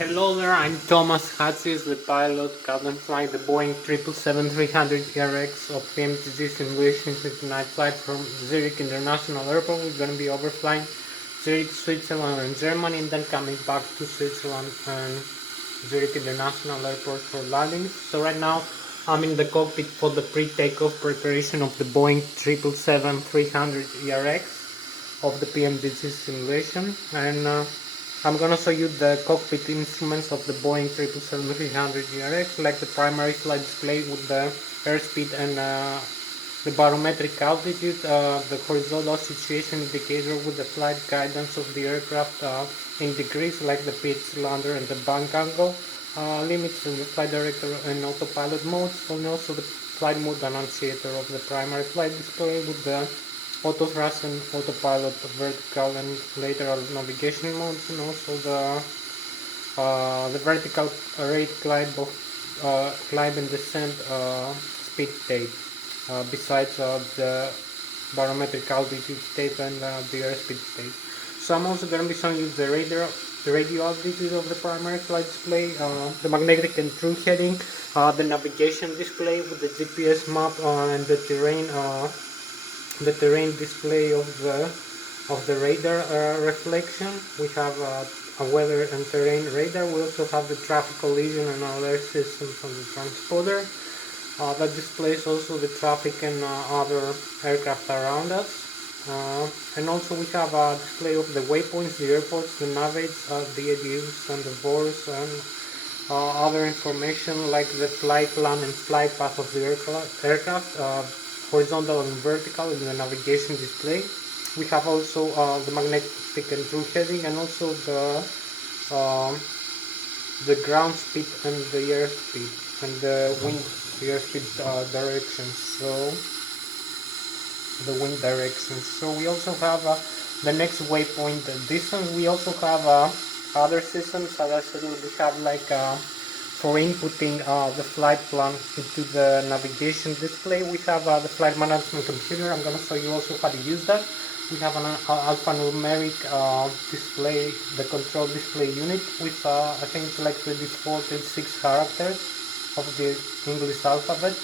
Hello there, I'm Thomas Hatsios, the pilot, currently flying the Boeing 777-300 ERX of PMTG simulation tonight flight from Zurich International Airport. We're going to be overflying Zurich, Switzerland and Germany, and then coming back to Switzerland and Zurich International Airport for landings. So right now I'm in the cockpit for the pre-takeoff preparation of the Boeing 777-300 ERX of the PMDG simulation, and I'm gonna show you the cockpit instruments of the Boeing 777-300 ERX, like the primary flight display with the airspeed and the barometric altitude, the horizontal situation indicator with the flight guidance of the aircraft in degrees, like the pitch, lander and the bank angle, limits in the flight director and autopilot modes, and also the flight mode annunciator of the primary flight display with the auto thrust and autopilot vertical and lateral navigation modes, and also the vertical rate climb and descent speed tape, besides the barometric altitude tape and the airspeed tape. So I'm also going to be showing you the radio altitude of the primary flight display, the magnetic and true heading, the navigation display with the GPS map and the terrain display of the radar reflection. We have a weather and terrain radar. We also have the traffic collision and alert system from the transponder that displays also the traffic and other aircraft around us. And also we have a display of the waypoints, the airports, the navets, the ADUs and the VORs, and other information like the flight plan and flight path of the aircraft, horizontal and vertical in the navigation display. We have also the magnetic and true heading, and also the ground speed and the airspeed and the wind airspeed directions. So the wind directions. So we also have the next waypoint distance. We also have other systems. As I said, we have like for inputting the flight plan into the navigation display, we have the flight management computer. I'm going to show you also how to use that. We have an alphanumeric display, the control display unit with I think it's like 24, 36 characters of the English alphabet,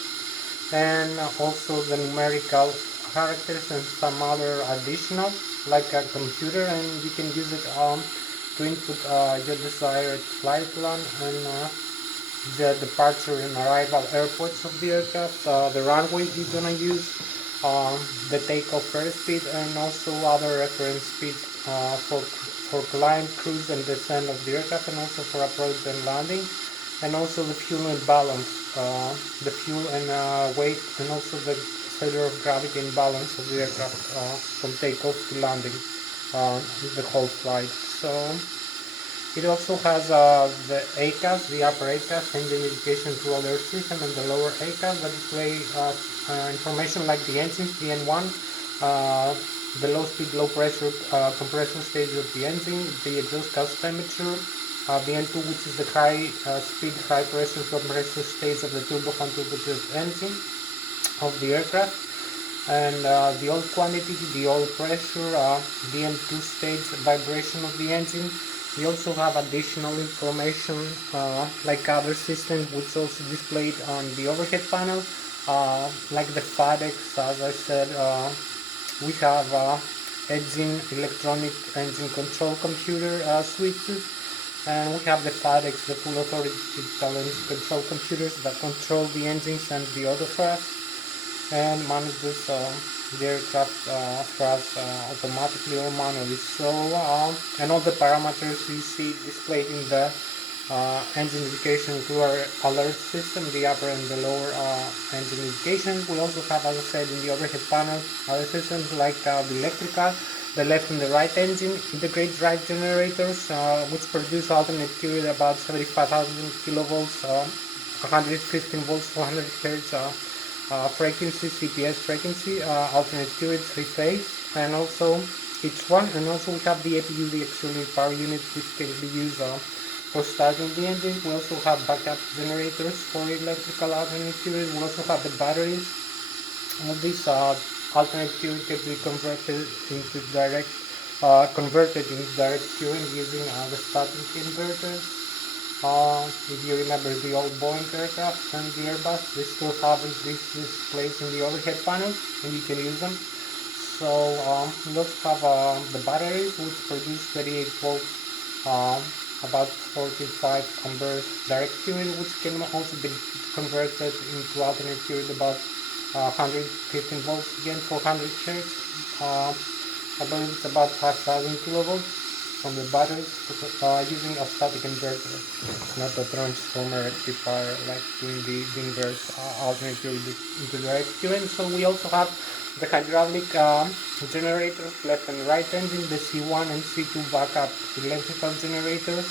and also the numerical characters and some other additional like a computer, and you can use it to input your desired flight plan and the departure and arrival airports of the aircraft, the runway you're gonna use, the takeoff airspeed, and also other reference speeds for climb, cruise and descent of the aircraft, and also for approach and landing, and also the fuel and balance, the fuel and weight, and also the failure of gravity and balance of the aircraft from takeoff to landing, the whole flight. So it also has the ACAS, the upper ACAS, engine indication through alert system, and the lower ACAS that display information like the engines, the N1, the low speed, low pressure compression stage of the engine, the exhaust gas temperature, the N2, which is the high speed, high pressure compression stage of the turbofan turbojet engine of the aircraft, and the oil quantity, the oil pressure, the N2 stage vibration of the engine. We also have additional information like other systems, which also displayed on the overhead panel, like the FADEX. As I said, we have engine electronic engine control computer switches, and we have the FADEX, the full authority engine control computers that control the engines and the auto thrust and manages the aircraft thrust automatically or manually. So and all the parameters you see displayed in the engine indication cooler alert system, the upper and the lower engine indications. We also have, as I said, in the overhead panel other systems like the electrical, the left and the right engine, integrated drive generators, which produce alternate current about 75,000 kilovolts, 115 volts, 400 hertz frequency, CPS frequency, alternate current, three-phase, and also each one. And also we have the APU, the auxiliary power unit, which can be used for starting the engine. We also have backup generators for electrical alternate current. We also have the batteries. All these alternate current can be converted into direct current using the static inverters. If you remember the old Boeing aircraft and the Airbus, they still have these displays in the overhead panel, and you can use them. So we also have the batteries, which produce 38 volts, about 45 amperes direct current, which can also be converted into alternate current about 115 volts, again 400 hertz. I believe it's about 5,000 kilovolts from the batteries, using a static inverter, not a transformer rectifier like doing the inverse alternate current into direct current. So we also have the hydraulic generators, left and right engine, the C1 and C2 backup electrical generators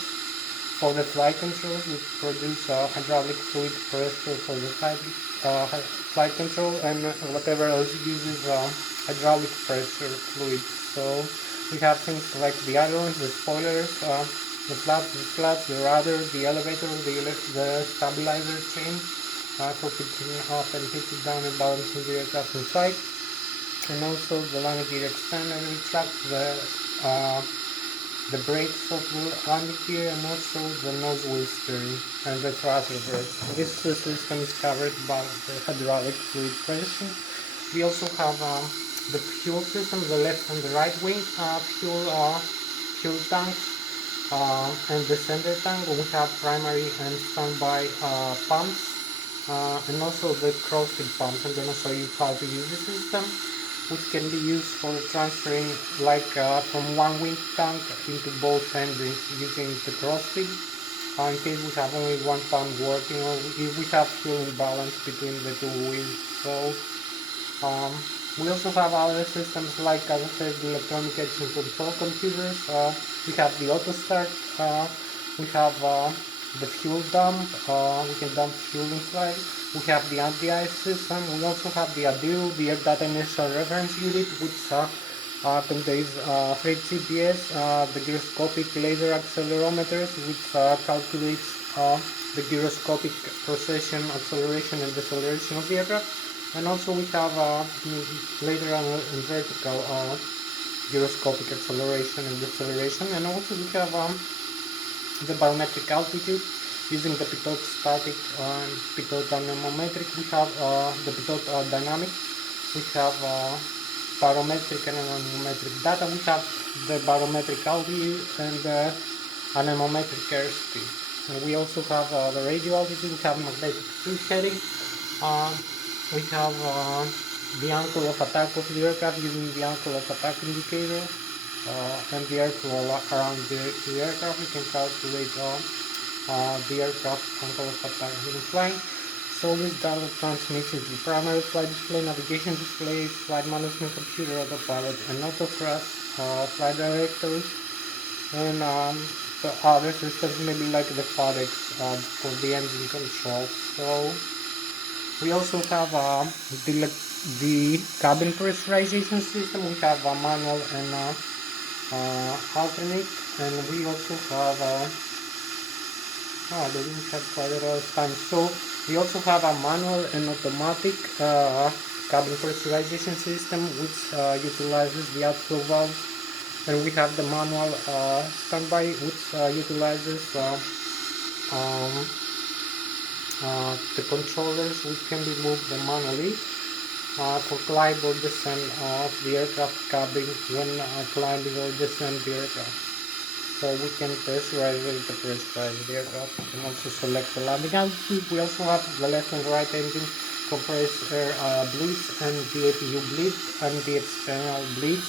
for the flight control, which produce hydraulic fluid pressure for the flight control, and whatever else uses hydraulic pressure fluid. So we have things like the ailerons, the spoilers, the flaps, the rudder, the elevator, the stabilizer chain for pitching up and pitching down and balancing the aircraft in flight, and also the landing gear extender retract, the brakes of the landing gear, and also the nose wheel steering and the thrust reverse. This system is covered by the hydraulic fluid pressure. We also have the fuel system, the left and the right wing fuel tanks, and the center tank. We have primary and standby pumps, and also the cross-feed pumps. I'm going to show you how to use the system, which can be used for transferring from one wing tank into both engines using the cross-feed. In case we have only one pump working, or if we have fuel imbalance between the two wheels. So we also have other systems like, as I said, the electronic engine control computers. We have the auto start. We have the fuel dump. We can dump fuel inside. We have the anti-ice system. We also have the ADIL, the Air Data Inertial Reference Unit, which contains 3 GPS, the gyroscopic laser accelerometers, which calculates the gyroscopic precession, acceleration, and deceleration of the aircraft. And also we have lateral and vertical gyroscopic acceleration and deceleration. And also we have the barometric altitude using the pitot static and pitot anemometric. We have the pitot dynamic. We have barometric and anemometric data. We have the barometric altitude and the anemometric airspeed. And we also have the radio altitude. We have magnetic field heading. We have the angle of attack of the aircraft using the angle of attack indicator, and the airflow around the aircraft. We can calculate the aircraft angle of attack during flying. So this data transmission to primary flight display, navigation display, flight management computer, autopilot, and autothrust, flight directories, and the other systems maybe like the FADEX for the engine control. So we also have the cabin pressurization system. We have a manual and alternate, and we also have they didn't have quite a lot of time. So we also have a manual and automatic cabin pressurization system, which utilizes the outflow valves, and we have the manual standby, which utilizes the controllers, which can be moved manually for climb or descent of the aircraft cabin when climbing or descend the aircraft. So we can pressurize the aircraft. We can also select the landing altitude. We also have the left and right engine compressed air bleeds, and the APU bleed, and the external bleeds.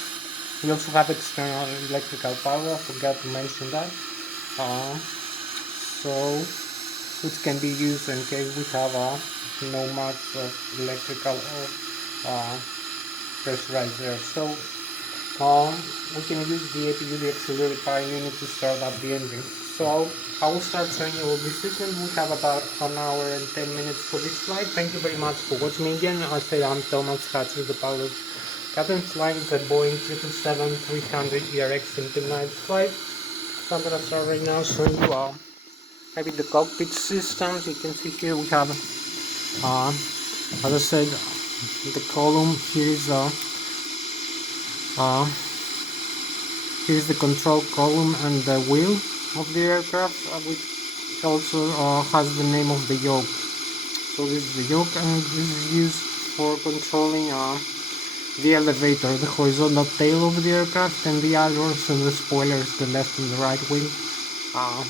We also have external electrical power. I forgot to mention that. so which can be used in case we have no much of electrical or pressurizer. So we can use the APU, the auxiliary power unit, to start up the engine. So I will start showing you all this system. We have about an hour and 10 minutes for this flight. Thank you very much for watching me again. I say I'm Thomas Hatsios, the pilot. Captain flying the Boeing 777-300 ERX into night flight. So I'm gonna start right now showing you maybe the cockpit systems. You can see here we have, as I said, the column. Here's the control column and the wheel of the aircraft, which also has the name of the yoke. So this is the yoke, and this is used for controlling the elevator, the horizontal tail of the aircraft, and the ailerons and the spoilers, the left and the right wing,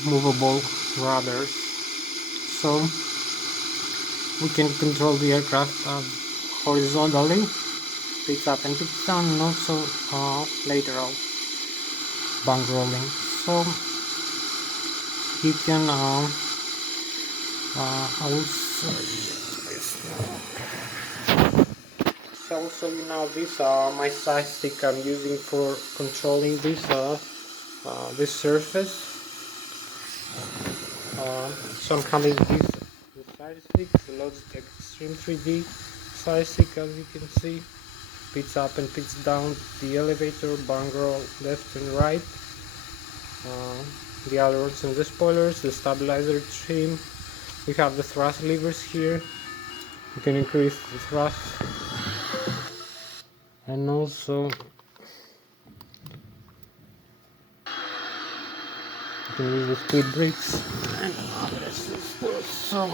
movable rudders. So we can control the aircraft horizontally, pitch up and pitch down, and also lateral bank rolling. So you can I will show you this now. So I will show you now this my side stick I'm using for controlling this surface. So I'm having this side stick, the Lszh Extreme 3D side stick, as you can see. Pitch up and pitch down the elevator, bank roll left and right, the ailerons and the spoilers, the stabilizer trim. We have the thrust levers here. You can increase the thrust, and also you can use the speed brakes and others as well. So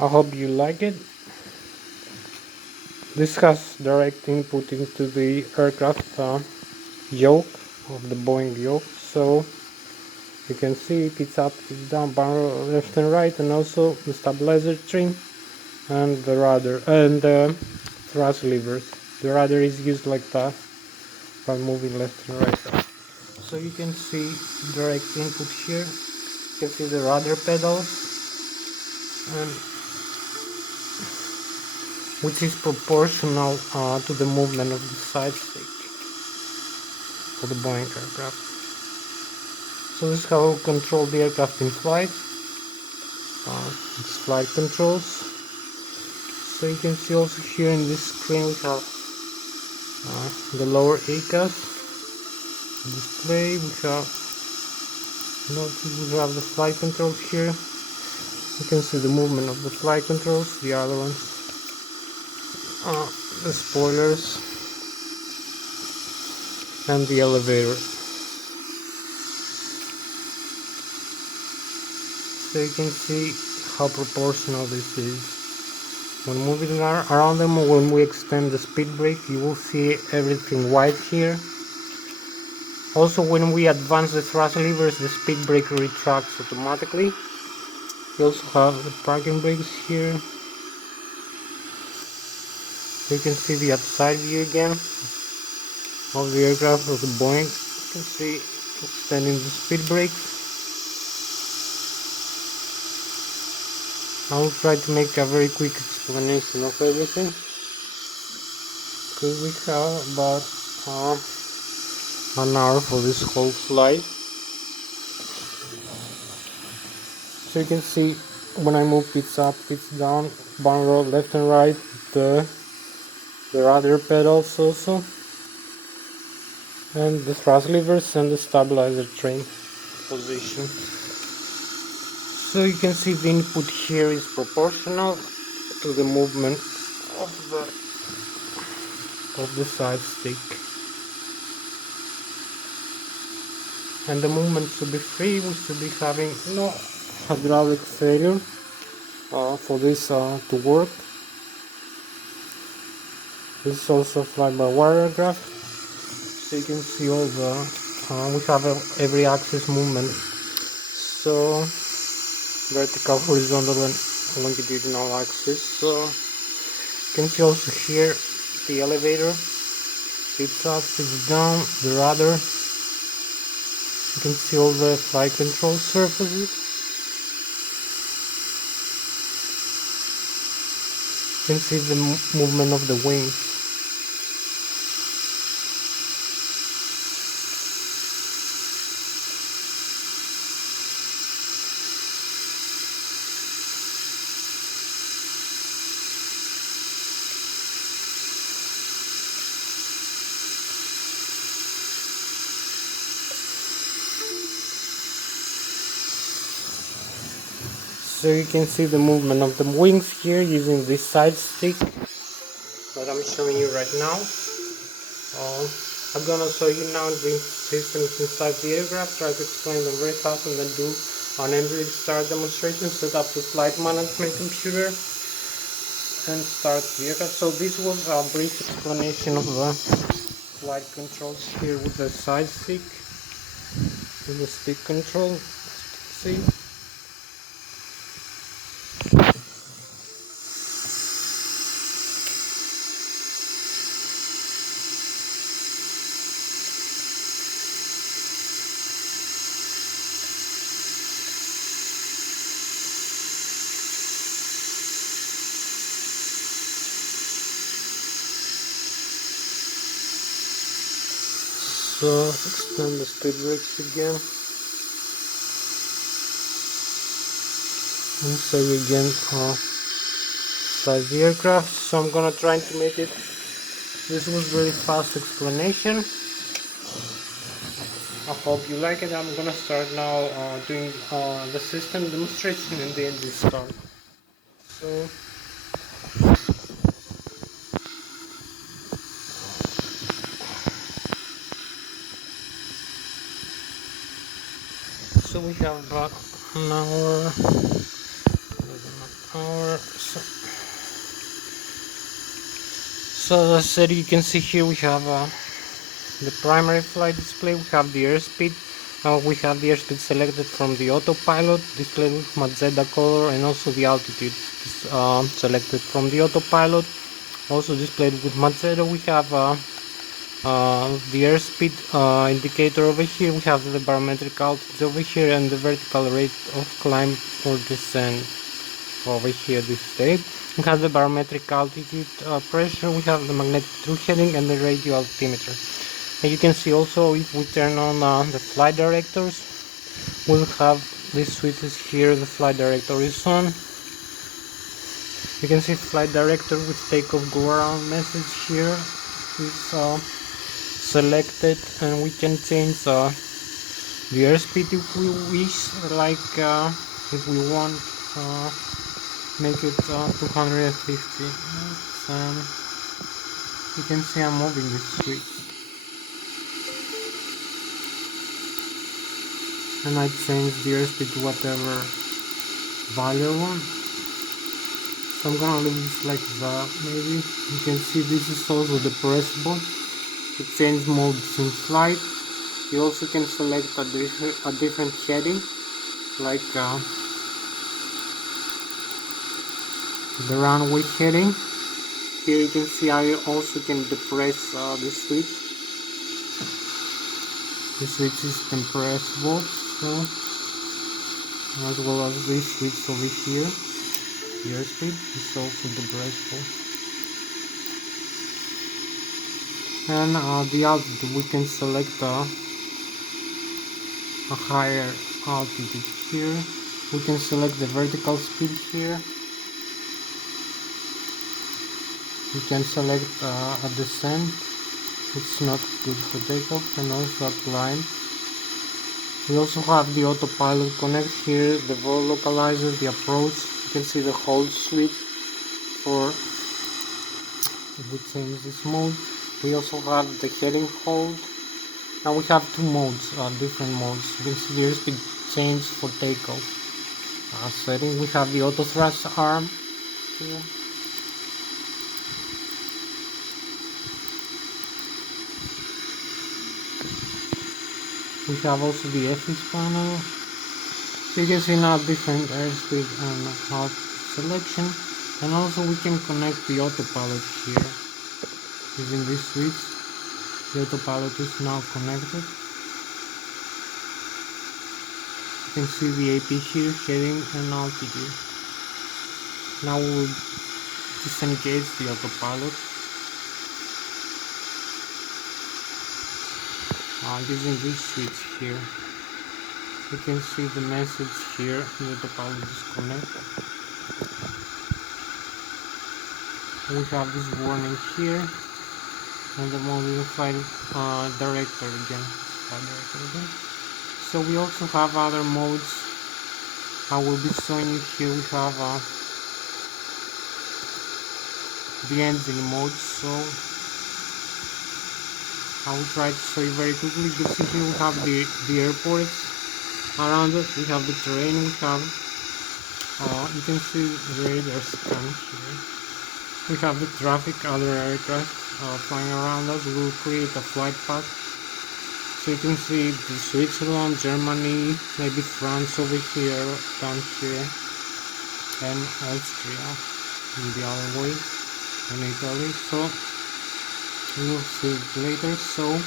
I hope you like it. This has direct input into the aircraft yoke of the Boeing yoke, so you can see it's up, it's down, barrel left and right, and also the stabilizer trim and the rudder and the thrust levers. The rudder is used like that by moving left and right. So you can see direct input here. You can see the rudder pedals, and which is proportional to the movement of the side stick for the Boeing aircraft. So this is how we control the aircraft in flight. It's flight controls. So you can see also here in this screen we have the lower ACAS display. We have the flight controls here. You can see the movement of the flight controls, the other ones, the spoilers, and the elevator. So you can see how proportional this is. When moving around them, or when we extend the speed brake, you will see everything white here. Also, when we advance the thrust levers, the speed brake retracts automatically. You also have the parking brakes here. You can see the outside view again of the aircraft of the Boeing. You can see extending the speed brakes. I will try to make a very quick explanation of everything, because we have about an hour for this whole flight. So you can see when I move pitch up, pitch down, barn roll left and right, the rudder pedals also, and the thrust levers and the stabilizer trim position. So you can see the input here is proportional to the movement of the side stick, and the movement should be free. We should be having no hydraulic failure for this to work. This is also fly-by-wire aircraft, so you can see all the we have every axis movement, so vertical, horizontal, and longitudinal axis. So you can see also here the elevator, pitch up, pitch down, the rudder, You can see all the flight control surfaces. You can see the movement of the wings. So you can see the movement of the wings here using this side stick that I'm showing you right now. I'm gonna show you now the systems inside the aircraft, try to explain them very fast, and then do an empty start demonstration, set up the flight management computer and start the aircraft. So this was a brief explanation of the flight controls here with the side stick, with the stick control, as you can see. So extend the speed brakes again, and say again inside the aircraft. So I'm gonna try to make it. This was very fast explanation. I hope you like it. I'm gonna start now doing the system demonstration and then we start. So we have about an hour. So as I said, you can see here we have the primary flight display. We have the airspeed. We have the airspeed selected from the autopilot, displayed with magenta color, and also the altitude selected from the autopilot, also displayed with magenta. We have the airspeed indicator over here. We have the barometric altitude over here and the vertical rate of climb or descent over here displayed. We have the barometric altitude pressure. We have the magnetic through heading and the radio altimeter. And you can see also if we turn on the flight directors, we'll have these switches here. The flight director is on. You can see flight director with takeoff go around message here is selected, and we can change the airspeed if we wish, like if we want make it 250. You can see I'm moving this switch, and I change the airspeed to whatever value I want. So I'm gonna leave this like that. Maybe you can see this is also the pressable to change modes in flight. You also can select a different heading, like the runway heading. Here you can see I also can depress the switch. The switch is compressible, so as well as this switch over here. The airspeed is also depressible. And the altitude, we can select a higher altitude here. We can select the vertical speed here. We can select a descent. It's not good for takeoff, and also a climb. We also have the autopilot connect here, the vol localizer, the approach. You can see the hold switch for if we change this mode. We also have the heading hold. Now we have two modes, different modes. You can see the airspeed change for takeoff setting. We have the auto thrust arm here. We have also the FS panel. So you can see now different airspeed and altitude selection. And also we can connect the autopilot here using this switch. The autopilot is now connected. can see the AP here, heading and altitude. Now we'll disengage the autopilot using this switch here. You can see the message here, the autopilot disconnect. We have this warning here, and the modified director again. So we also have other modes. I will be showing you here. We have the engine mode. So I will try to show you very quickly. You can see here we have the airports around us. We have the terrain. We have you can see the radar scan here. We have the traffic, other aircraft flying around us. We will create a flight path. So you can see the Switzerland, Germany, maybe France over here, down here, and Austria in the other way, and Italy. So we will see it later. So we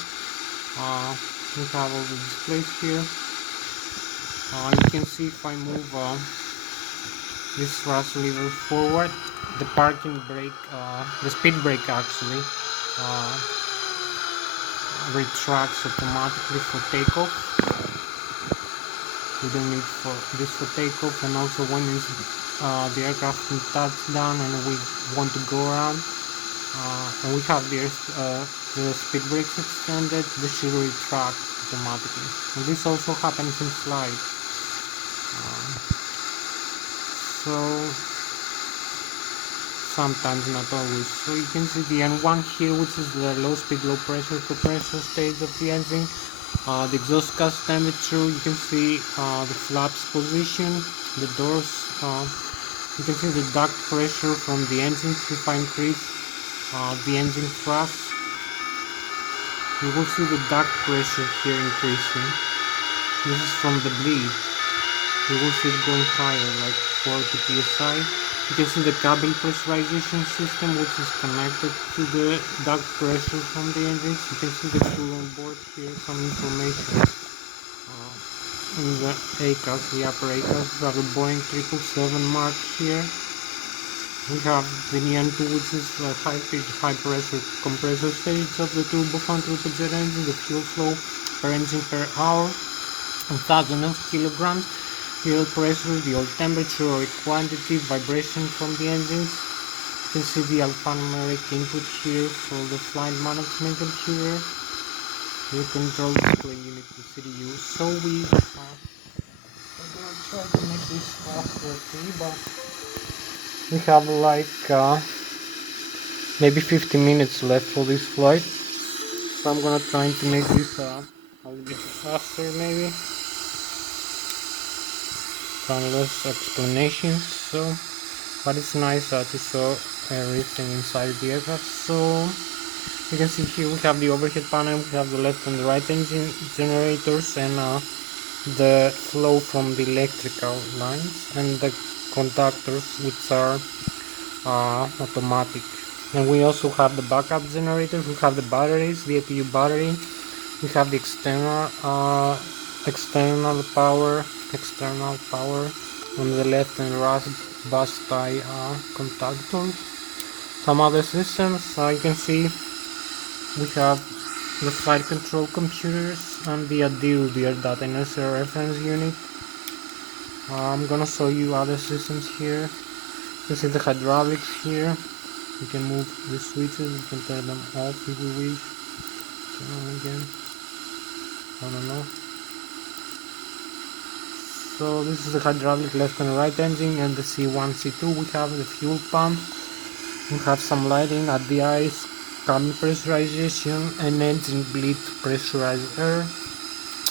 have all the displays here. You can see if I move this thrust lever forward, the parking brake, the speed brake actually retracts automatically for takeoff. We don't need this for takeoff, and also when the aircraft in touchdown and we want to go around, and we have the speed brakes extended, this should retract automatically. And this also happens in flight. So sometimes, not always. So you can see the N1 here, which is the low speed, low pressure compressor stage of the engine. The exhaust gas temperature, you can see the flaps position, the doors, you can see the duct pressure from the engine. If I increase the engine thrust, you will see the duct pressure here increasing. This is from the bleed. You will see it going higher, like 40 psi. You can see the cabin pressurization system, which is connected to the duct pressure from the engines. You can see the fuel on board here, some information. In the ACAS, the upper ACAS, we have the Boeing 777 mark here. We have the N2, which is the high-speed, high-pressure compressor stage of the turbofan turbojet engine. The fuel flow per engine per hour, 1,000 kilograms. Fuel pressure, the oil temperature or quantity, vibration from the engines. You can see the alphanumeric input here for the flight management computer. The control display unit, the CDU. So I'm gonna try to make this faster, okay, but we have like maybe 50 minutes left for this flight. So I'm gonna try to make this a little bit faster maybe. Less explanations, so but it's nice to show everything inside the aircraft. So you can see here we have the overhead panel, we have the left and the right engine generators, and the flow from the electrical lines, and the conductors, which are automatic. And we also have the backup generators. We have the batteries, the APU battery. We have the external power on the left and right bus tie contactor. Some other systems, you can see we have the flight control computers and the ADIR, the Air Data Inertial Reference Unit. I'm gonna show you other systems here. You can see the hydraulics here. You can move the switches, you can turn them off if you wish. Turn on again. I don't know. So this is the hydraulic left and right engine, and the C1, C2. We have the fuel pump. We have some lighting at the eyes, cabin pressurization, and engine bleed pressurized air.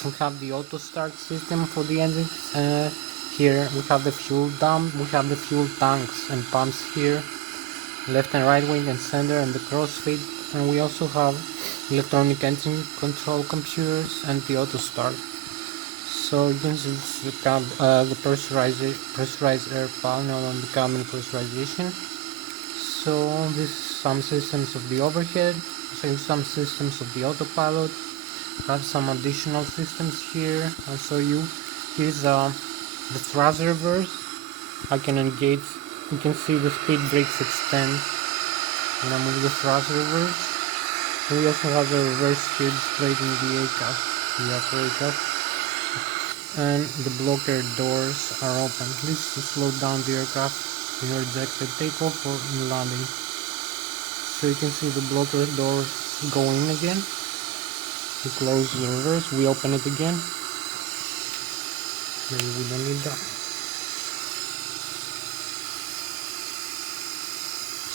We have the auto start system for the engine. Here we have the fuel dump. We have the fuel tanks and pumps here, left and right wing and center, and the crossfeed. And we also have electronic engine control computers and the auto start. So you can see the pressurized air panel on the cabin pressurization. So this is some systems of the overhead, so some systems of the autopilot. I have some additional systems here. I'll show you. here's the thrust reverse. I can engage. You can see the speed brakes extend when I move the thrust reverse. We also have the reverse here displayed in the aircraft, the upper aircraft, and the blocker doors are open. This is to slow down the aircraft in rejected takeoff or in landing. So you can see the blocker doors go in again. We close the reverse, we open it again. Maybe we don't need that.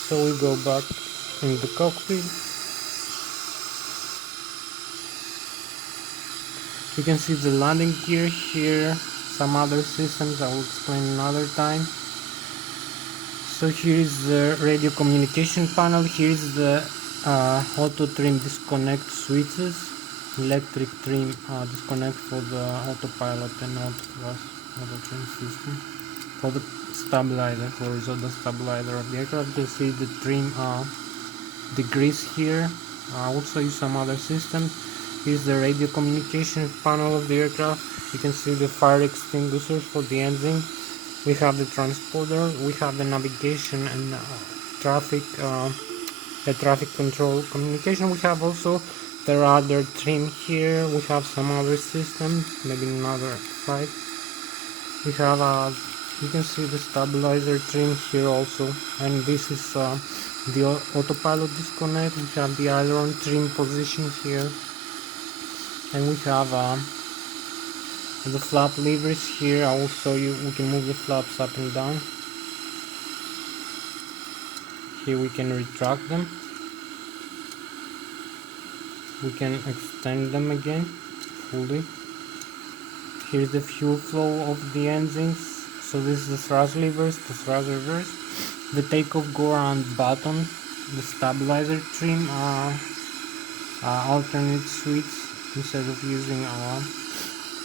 So we go back in the cockpit. You can see the landing gear here, some other systems I will explain another time. So here is the radio communication panel. Here is the auto trim disconnect switches, electric trim disconnect for the autopilot and auto trim system. For the stabilizer, horizontal stabilizer of the aircraft, you can see the trim degrees here. I will show you some other systems. Here's the radio communication panel of the aircraft. You can see the fire extinguishers for the engine. We have the transponder. We have the navigation and traffic control communication. We have also the radar trim here. We have some other systems, maybe another slide. We have you can see the stabilizer trim here also, and this is the autopilot disconnect. We have the aileron trim position here, and we have the flap levers here. I will show you. We can move the flaps up and down. Here we can retract them. We can extend them again fully. Here's the fuel flow of the engines. So this is the thrust levers, the thrust reverse, the takeoff go around button, the stabilizer trim, alternate switch instead of using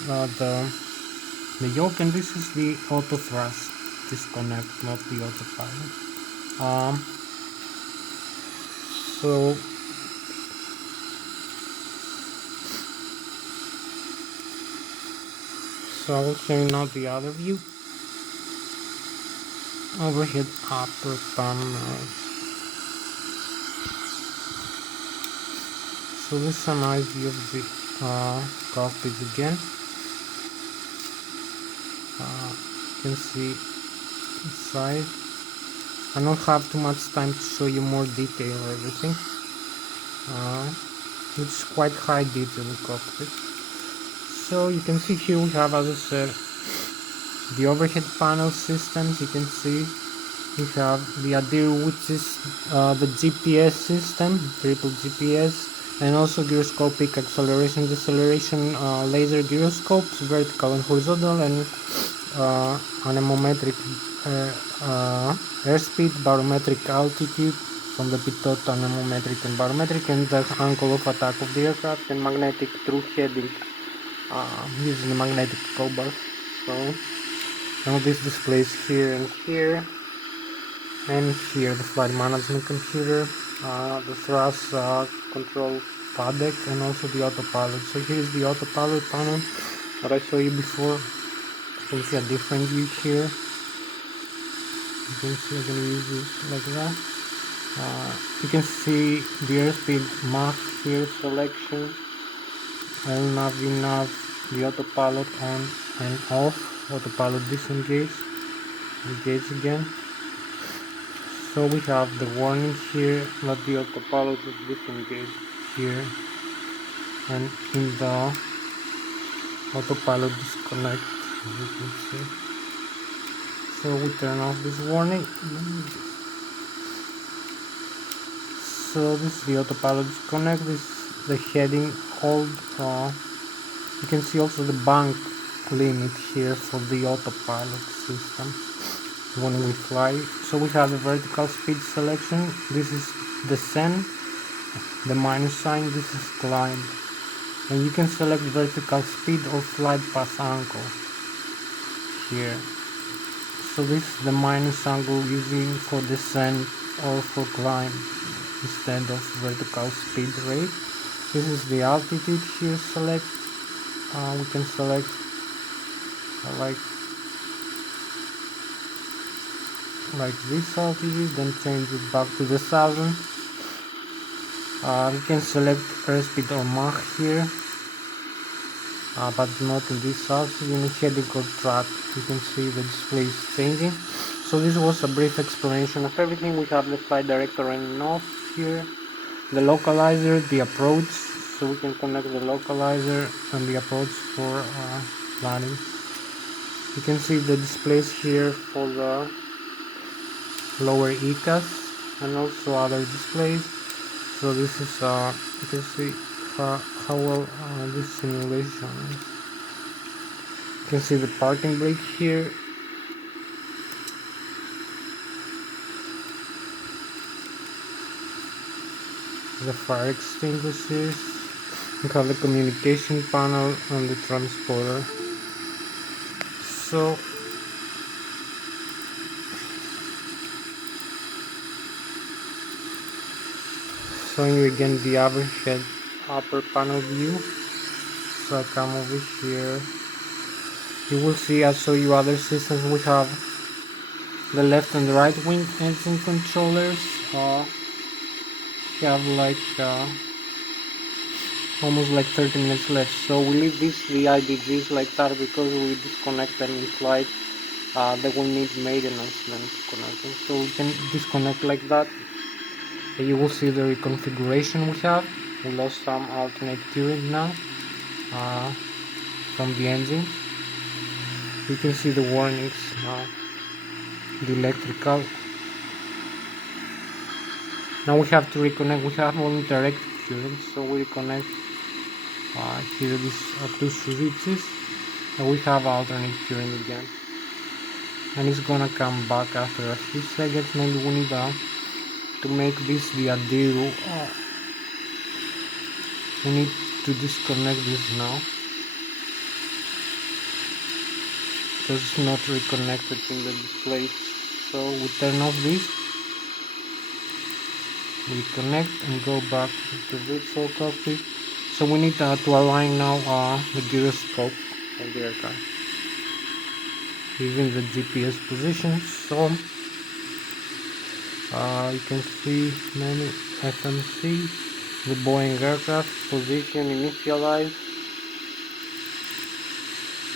the yoke, and this is the auto thrust disconnect, not the autopilot. So I will show you now the other view. Overhead upper panel. So this is a nice view of the cockpit again. You can see inside. I don't have too much time to show you more detail or everything. It's quite high detail the cockpit. So you can see here we have, as I said, the overhead panel systems. You can see we have the ADIR, which is the GPS system, triple GPS, and also gyroscopic acceleration, deceleration, laser gyroscopes, vertical and horizontal, and anemometric airspeed, barometric altitude from the pitot, anemometric and barometric, and the angle of attack of the aircraft, and magnetic through heading using the magnetic compass. So now this displays here and here, and here the flight management computer, the thrust control paddock, and also the autopilot. So here is the autopilot panel that I showed you before. You can see a different view here. You can see I'm going to use this like that. You can see the airspeed map here, selection, LNAV, VNAV, the autopilot on and off, autopilot disengage, engage again. So we have the warning here that the autopilot is disengaged here, and in the autopilot disconnect, as you can see. So we turn off this warning. So this is the autopilot disconnect. This is the heading hold. You can see also the bank limit here for the autopilot system when we fly. So we have the vertical speed selection. This is descent, the minus sign. This is climb, and you can select vertical speed or flight path angle here. So this is the minus angle using for descent or for climb instead of vertical speed rate. This is the altitude here. Select. We can select like this altitude, then change it back to the 1000. You can select airspeed or Mach here, but not in this altitude. In heading or track, you can see the display is changing. So this was a brief explanation of everything. We have the flight director and off here, the localizer, the approach, so we can connect the localizer and the approach for planning. You can see the displays here for the lower ECAS and also other displays. So this is you can see how well this simulation is. You can see the parking brake here. The fire extinguishers. We have the communication panel and the transporter. So showing you again the overhead upper panel view. So I come over here. You will see I show you other systems. We have the left and the right wing engine controllers. We have like almost like 30 minutes left, so we leave the IDGs like that because we disconnect them in flight. They will need maintenance then to connect them, so we can disconnect like that. You will see the reconfiguration we have. We lost some alternate current now from the engine. You can see the warnings now, the electrical. Now we have to reconnect. We have only direct current, so we reconnect here these two switches, and we have alternate current again, and it's gonna come back after a few seconds. Maybe we need to make this the adero. We need to disconnect this now because it's not reconnected in the display. So we turn off this, reconnect, and go back to the virtual cockpit. So we need to align now the gyroscope of the aircraft using the GPS position. So you can see many FMC, the Boeing aircraft position initialized.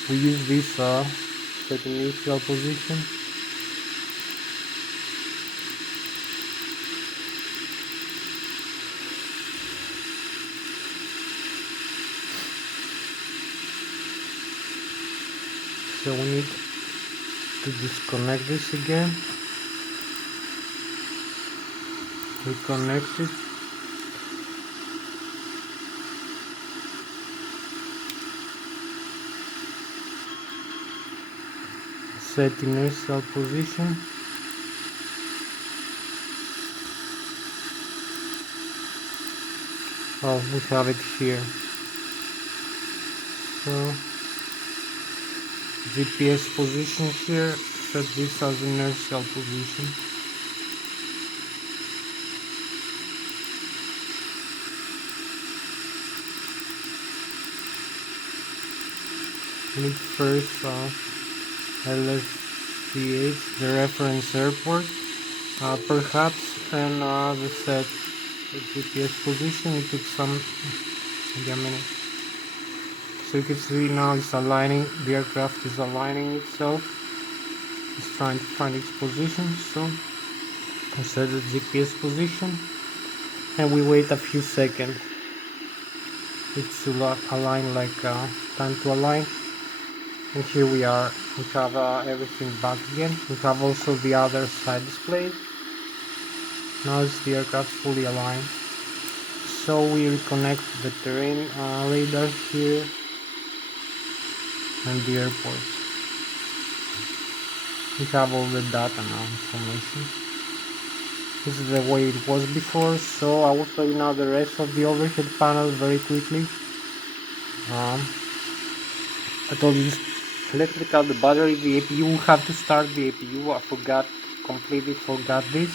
We use this set initial position. So we need to disconnect this again, reconnect it, set initial position, oh, we have it here. So GPS position here, set this as inertial position. We need first Lszh, the reference airport, perhaps, and the set the GPS position. It took maybe a minute. So you can see now it's aligning, the aircraft is aligning itself. It's trying to find its position. So I set the GPS position and we wait a few seconds. It's to align, like time to align. And here we are. We have everything back again. We have also the other side display. Now it's the aircraft fully aligned. So we reconnect the terrain radar here and the airport. We have all the data now, information. This is the way it was before, so I will show you now the rest of the overhead panel very quickly. I told you electrical, the battery, the APU. We have to start the APU. I completely forgot this.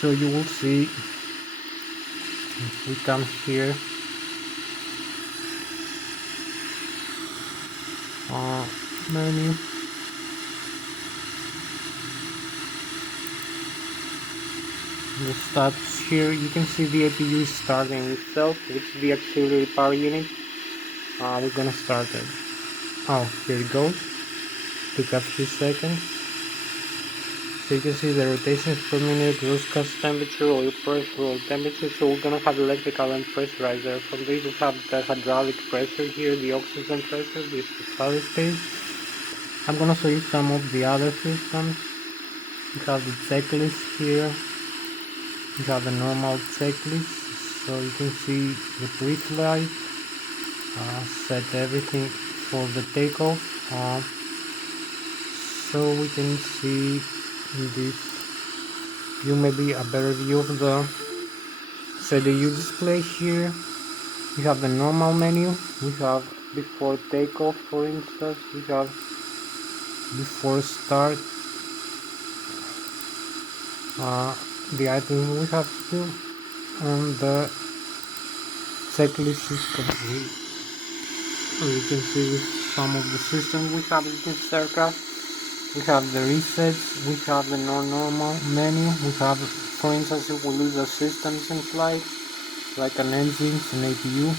So you will see, if we come here, menu. The status here, you can see the APU is starting itself, which is the auxiliary power unit. We're gonna start it. Oh, here it goes. Took a few seconds. So you can see the rotations per minute, gross gas temperature, oil pressure, oil temperature. So we're gonna have electrical and pressurizer. From this we have the hydraulic pressure here, the oxygen pressure, this is solid state. I'm gonna show you some of the other systems. We have the checklist here. We have the normal checklist. So you can see the pre-flight. Set everything for the takeoff. So we can see in this view maybe a better view of the CDU display here. We have the normal menu. We have before takeoff, for instance. We have before start. The items we have to do, and the checklist is complete. You can see some of the systems we have in this aircraft. We have the resets, we have the normal menu, we have, for instance, if we lose a systems in flight, like an engine, an APU.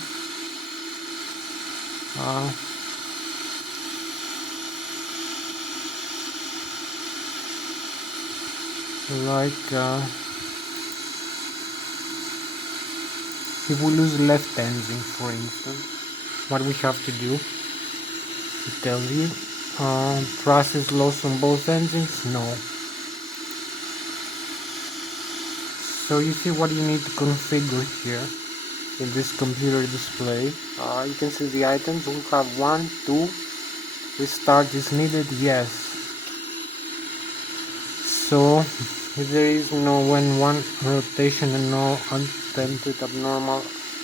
If we lose left engine, for instance, what we have to do, it tells you, thrust is lost on both engines, no. So you see what you need to configure here in this computer display. You can see the items. We have 1, 2, restart is needed, yes. So if there is no one rotation and no unattempted abnormal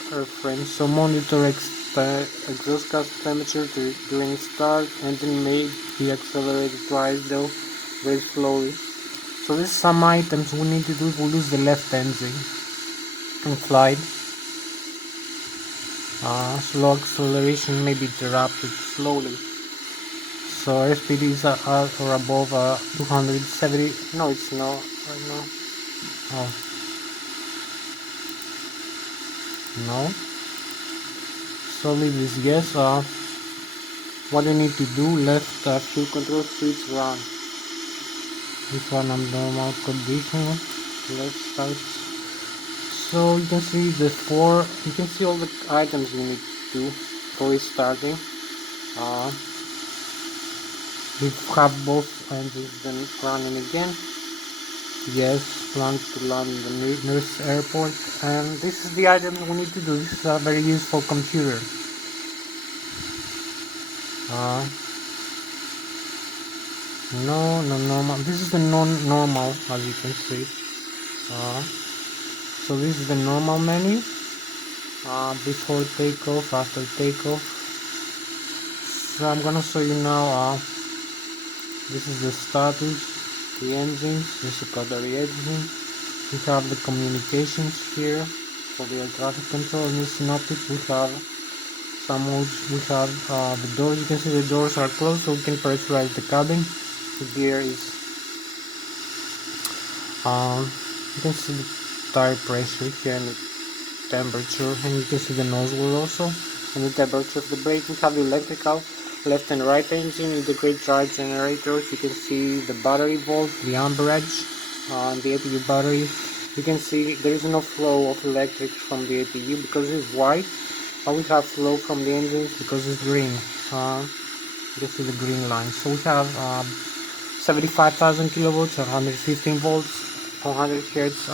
airframe, so monitor exhaust gas temperature during start. Engine may be accelerated to idle very slowly. So this is some items we need to do if we lose the left engine in flight. Slow acceleration may be interrupted slowly. So airspeed is at or above 270. No, it's not right now. Oh, no. So leave this yes. What you need to do, left fuel control switch run. This one on normal condition. Let's start. So you can see you can see all the items you need to do for restarting. We have both engines then running again. Yes, plan to land in the nearest airport. And this is the item we need to do. This is a very useful computer. No, normal. This is the non-normal, as you can see. So this is the normal menu. Before takeoff, after takeoff. So I'm gonna show you now. This is the status, the engines, the secondary engine. We have the communications here for the air traffic control. In the synoptics we have some modes. We have the doors. You can see the doors are closed, so we can pressurize the cabin. The gear is you can see the tire pressure here and the temperature, and you can see the nozzle also and the temperature of the brake. We have the electrical left and right engine, integrate drive generators. You can see the battery volt, the amperage on the APU battery. You can see there is no flow of electric from the APU because it's white. We have flow from the engines because it's green. You can see the green line. So we have 75,000 kilovolts, 115 volts, 400 hertz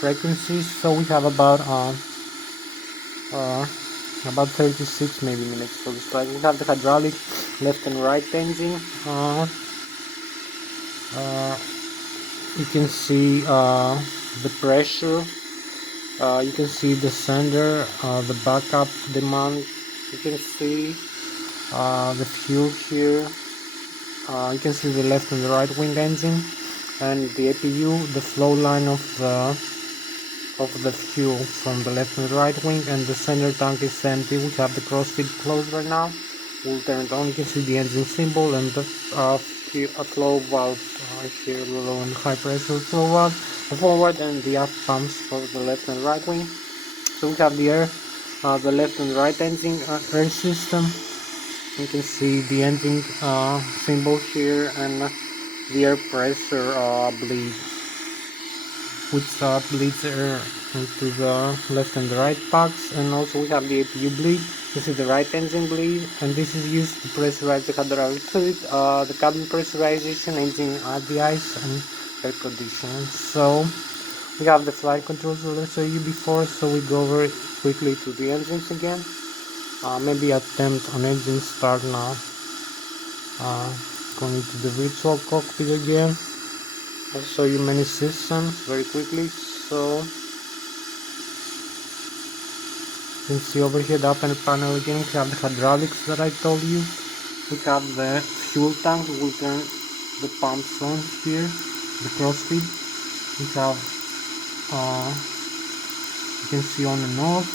frequencies. So we have about 36 maybe minutes for this flight. We have the hydraulic left and right engine. You can see the pressure. You can see the sender, the backup demand. You can see the fuel here. You can see the left and the right wing engine, and the APU, the flow line of the fuel from the left and the right wing, and the center tank is empty. We have the crossfeed closed right now. we'll turn it on. You can see the engine symbol and the flow valve here, low and high pressure flow valve, the forward and the aft pumps for the left and right wing. So we have the air, the left and right engine air system. You can see the engine symbol here and the air pressure bleed, which bleeds air into the left and the right packs. And also we have the APU bleed. This is the right engine bleed, and this is used to pressurize the hydraulic fluid, the cabin pressurization, engine ice, and air conditioning. So we have the flight controls that I showed you before, so we go very quickly to the engines again. Maybe attempt an engine start now. Going to the virtual cockpit again. I'll show you many systems very quickly. So you can see over here the upper panel again. We have the hydraulics that I told you. We have the fuel tank. We will turn the pumps on here, the crossfeed. We have you can see on and off.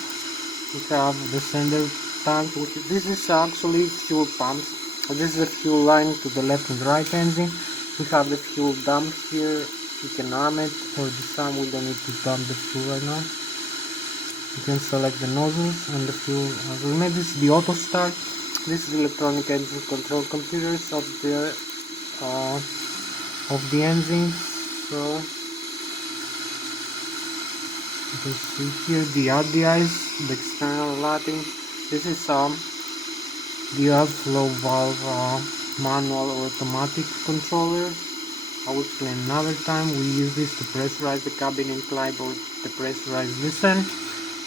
We have the sender tank. This is actually fuel pumps. This is the fuel line to the left and right engine. We have the fuel dump here. You can arm it or disarm. We don't need to dump the fuel right now. You can select the nozzles and the fuel. Remember, this is the auto start. This is electronic engine control computers of the engine. So you can see here the RDIs, the external lighting. This is the airflow valve manual or automatic controller. I will explain another time. We use this to pressurize the cabin and climb or to pressurize this end.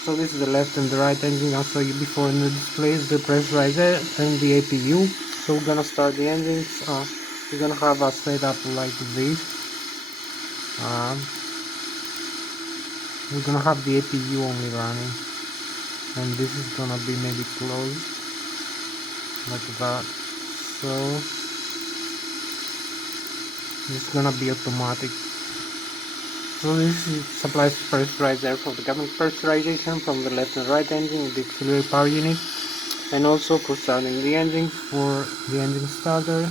So this is the left and the right engine. I'll show you before in the display is the pressurizer and the APU. So we're gonna start the engines. We're gonna have a setup like this. We're gonna have the APU only running, and this is gonna be maybe closed like that. So this is gonna be automatic. So this supplies pressurized air for the cabin pressurization from the left and right engine with the auxiliary power unit, and also for starting the engine for the engine starter.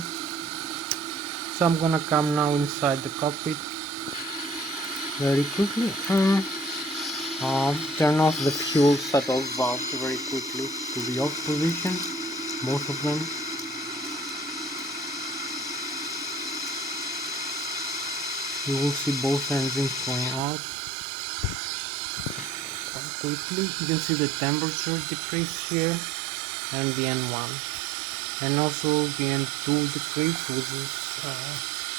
So I'm gonna come now inside the cockpit very quickly and turn off the fuel shuttle valve very quickly to the off position, both of them. You will see both engines going out quite quickly. You can see the temperature decrease here and the N1, and also the N2 decrease, which is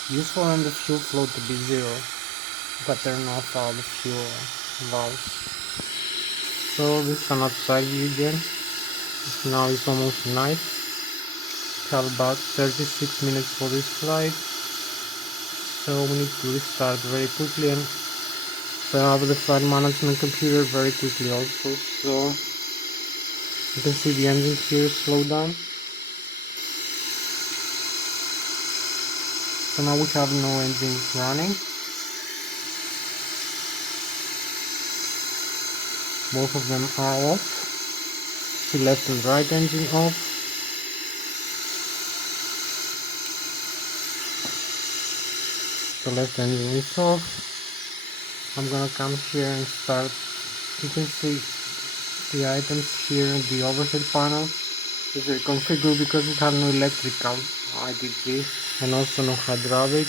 useful, and the fuel flow to be zero. But turn off all the fuel valves. So this is an outside view again. Now it's almost night. We have about 36 minutes for this flight. So we need to restart very quickly and set up the flight management computer very quickly also. So you can see the engine here slow down. So now we have no engines running. Both of them are off. The left and right engine off. The left engine is off. I'm gonna come here and start. You can see the items here in the overhead panel. These are configured because we have no electrical IDG and also no hydraulic.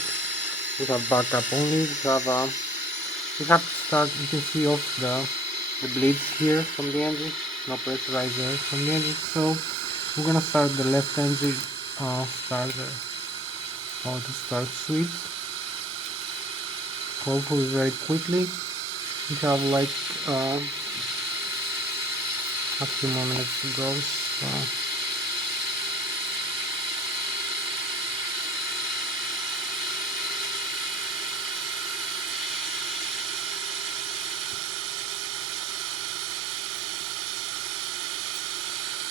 We have backup only. We have to start. You can see off the bleeds here from the engine. No pressurizer from the engine. So we're gonna start the left engine starter auto start switch. Hopefully very quickly. We have like a few more minutes to go.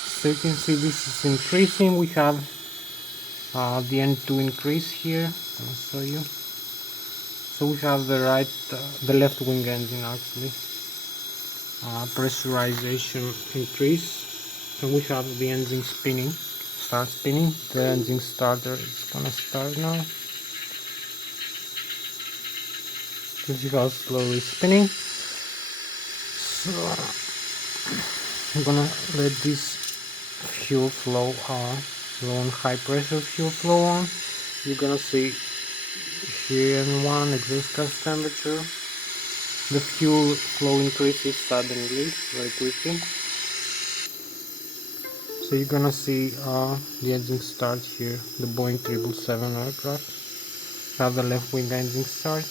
So you can see this is increasing. We have the N2 increase here. I'll show you. So we have the left wing engine actually pressurization increase, and we have the engine spinning. start spinning. The engine starter is gonna start now. You see how slowly it's spinning. So I'm gonna let this fuel flow low and high pressure fuel flow on. You're gonna see here in one exhaust gas temperature. The fuel flow increases suddenly, very quickly. So you're gonna see the engine start here, the Boeing 777 aircraft. Have the left wing engine start.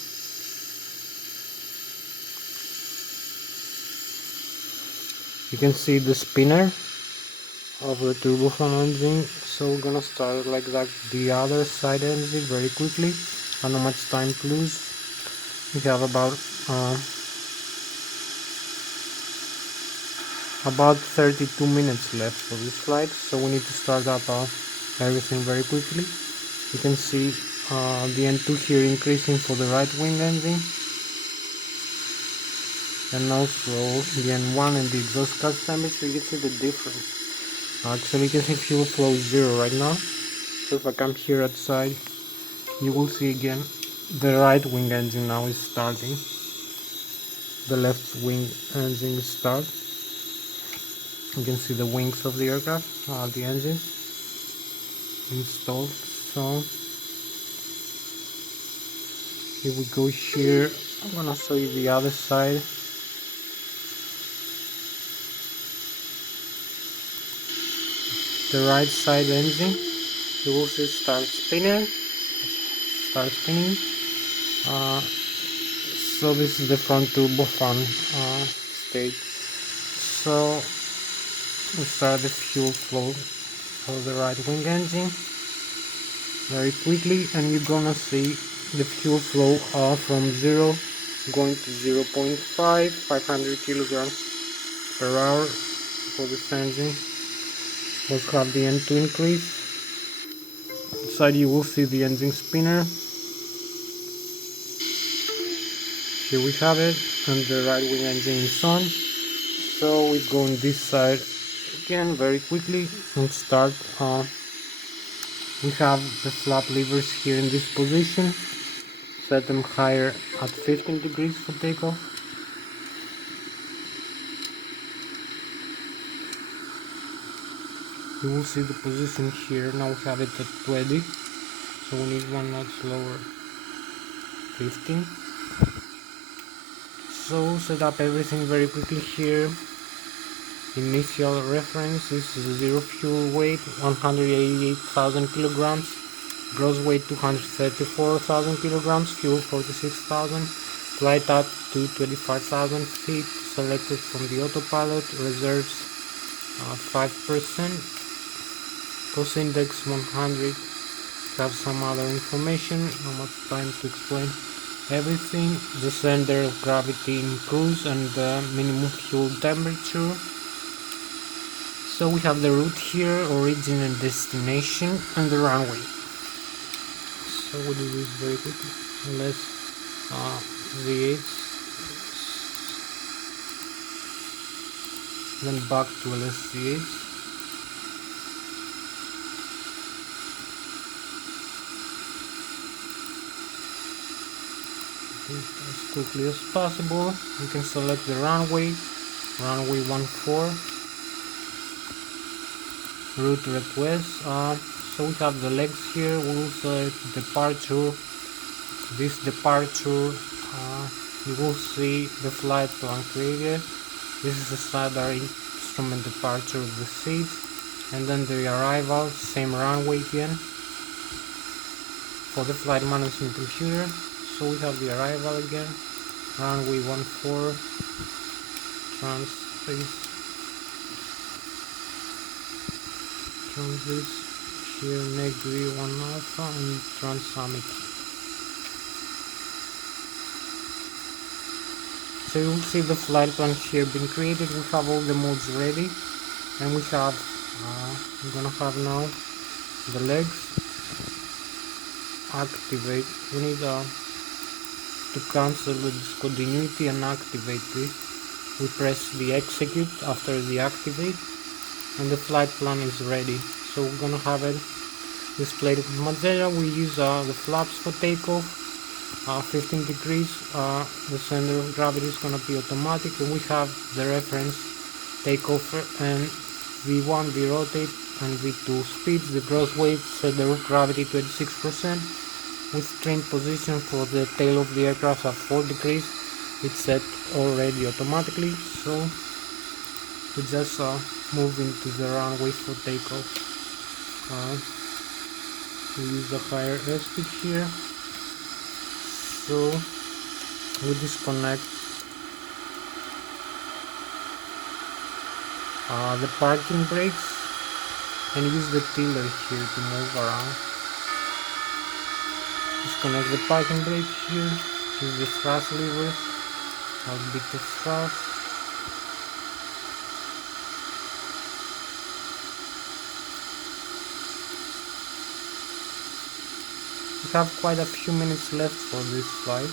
You can see the spinner of the turbofan engine. So we're gonna start like that the other side engine very quickly. I don't know much time to lose. We have about 32 minutes left for this flight, so we need to start up everything very quickly. You can see the N2 here increasing for the right wing engine, and also the N1 and the exhaust gas temperature. You can see the difference. Actually, you can see fuel flow is 0 right now. So if I come here outside, you will see again the right wing engine now is starting. The left wing engine is start. You can see the wings of the aircraft, the engines installed. So here we go here. I'm gonna show you the other side. The right side engine, you will see start spinning. So this is the front turbofan stage. So we start the fuel flow for the right wing engine very quickly, and you're gonna see the fuel flow from 0 going to 500 kilograms per hour for this engine. Also have the N2 increase. Inside you will see the engine spinner. Here we have it, and the right wing engine is on. So we go on this side again very quickly and start. We have the flap levers here in this position. Set them higher at 15 degrees for takeoff. You will see the position here. Now we have it at 20, so we need one notch lower, 15. So set up everything very quickly here. Initial reference is 0 fuel weight, 188,000 kilograms. Gross weight 234,000 kilograms. Fuel 46,000. Flight up to 25,000 feet. Selected from the autopilot. Reserves 5%. Cost index 100. Have some other information. Not much time to explain everything. The center of gravity in cruise and the minimum fuel temperature. So we have the route here, origin and destination, and the runway. So we'll do this very quickly. Let's V8, then back to Lszh. As quickly as possible. You can select the runway 14. Route request. So we have the legs here. We will select departure. This departure, you will see the flight plan created. This is the standard instrument departure of the seat, and then the arrival, same runway again for the flight management computer. So we have the arrival again, runway 14, transit here, Negri 1 Alpha and Transsummit. So you will see the flight plan here being created. We have all the modes ready, and we have we're gonna have now the legs activate. We need to cancel the discontinuity and activate it. We press the execute after the activate, and the flight plan is ready. so we're gonna have it displayed with magenta. We use the flaps for takeoff, 15 degrees. The center of gravity is gonna be automatic, and we have the reference takeoff and V1, V rotate, and V2 speeds. The gross weight, center of gravity 26%. With trim position for the tail of the aircraft at 4 degrees. It's set already automatically, so we just move into the runway for takeoff. We use the higher airspeed here, so we disconnect the parking brakes and use the tiller here to move around. Disconnect the parking brake here, use the thrust levers, a bit of thrust. We have quite a few minutes left for this flight.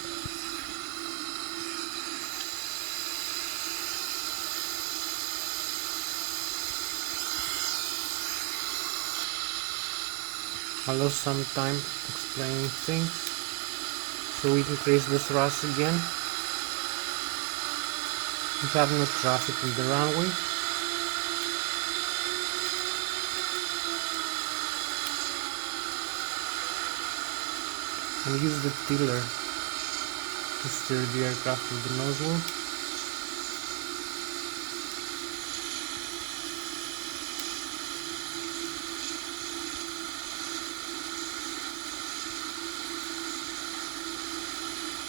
I lost some time explaining things, so we increase the thrust again. We have no traffic in the runway. And use the tiller to steer the aircraft with the nozzle.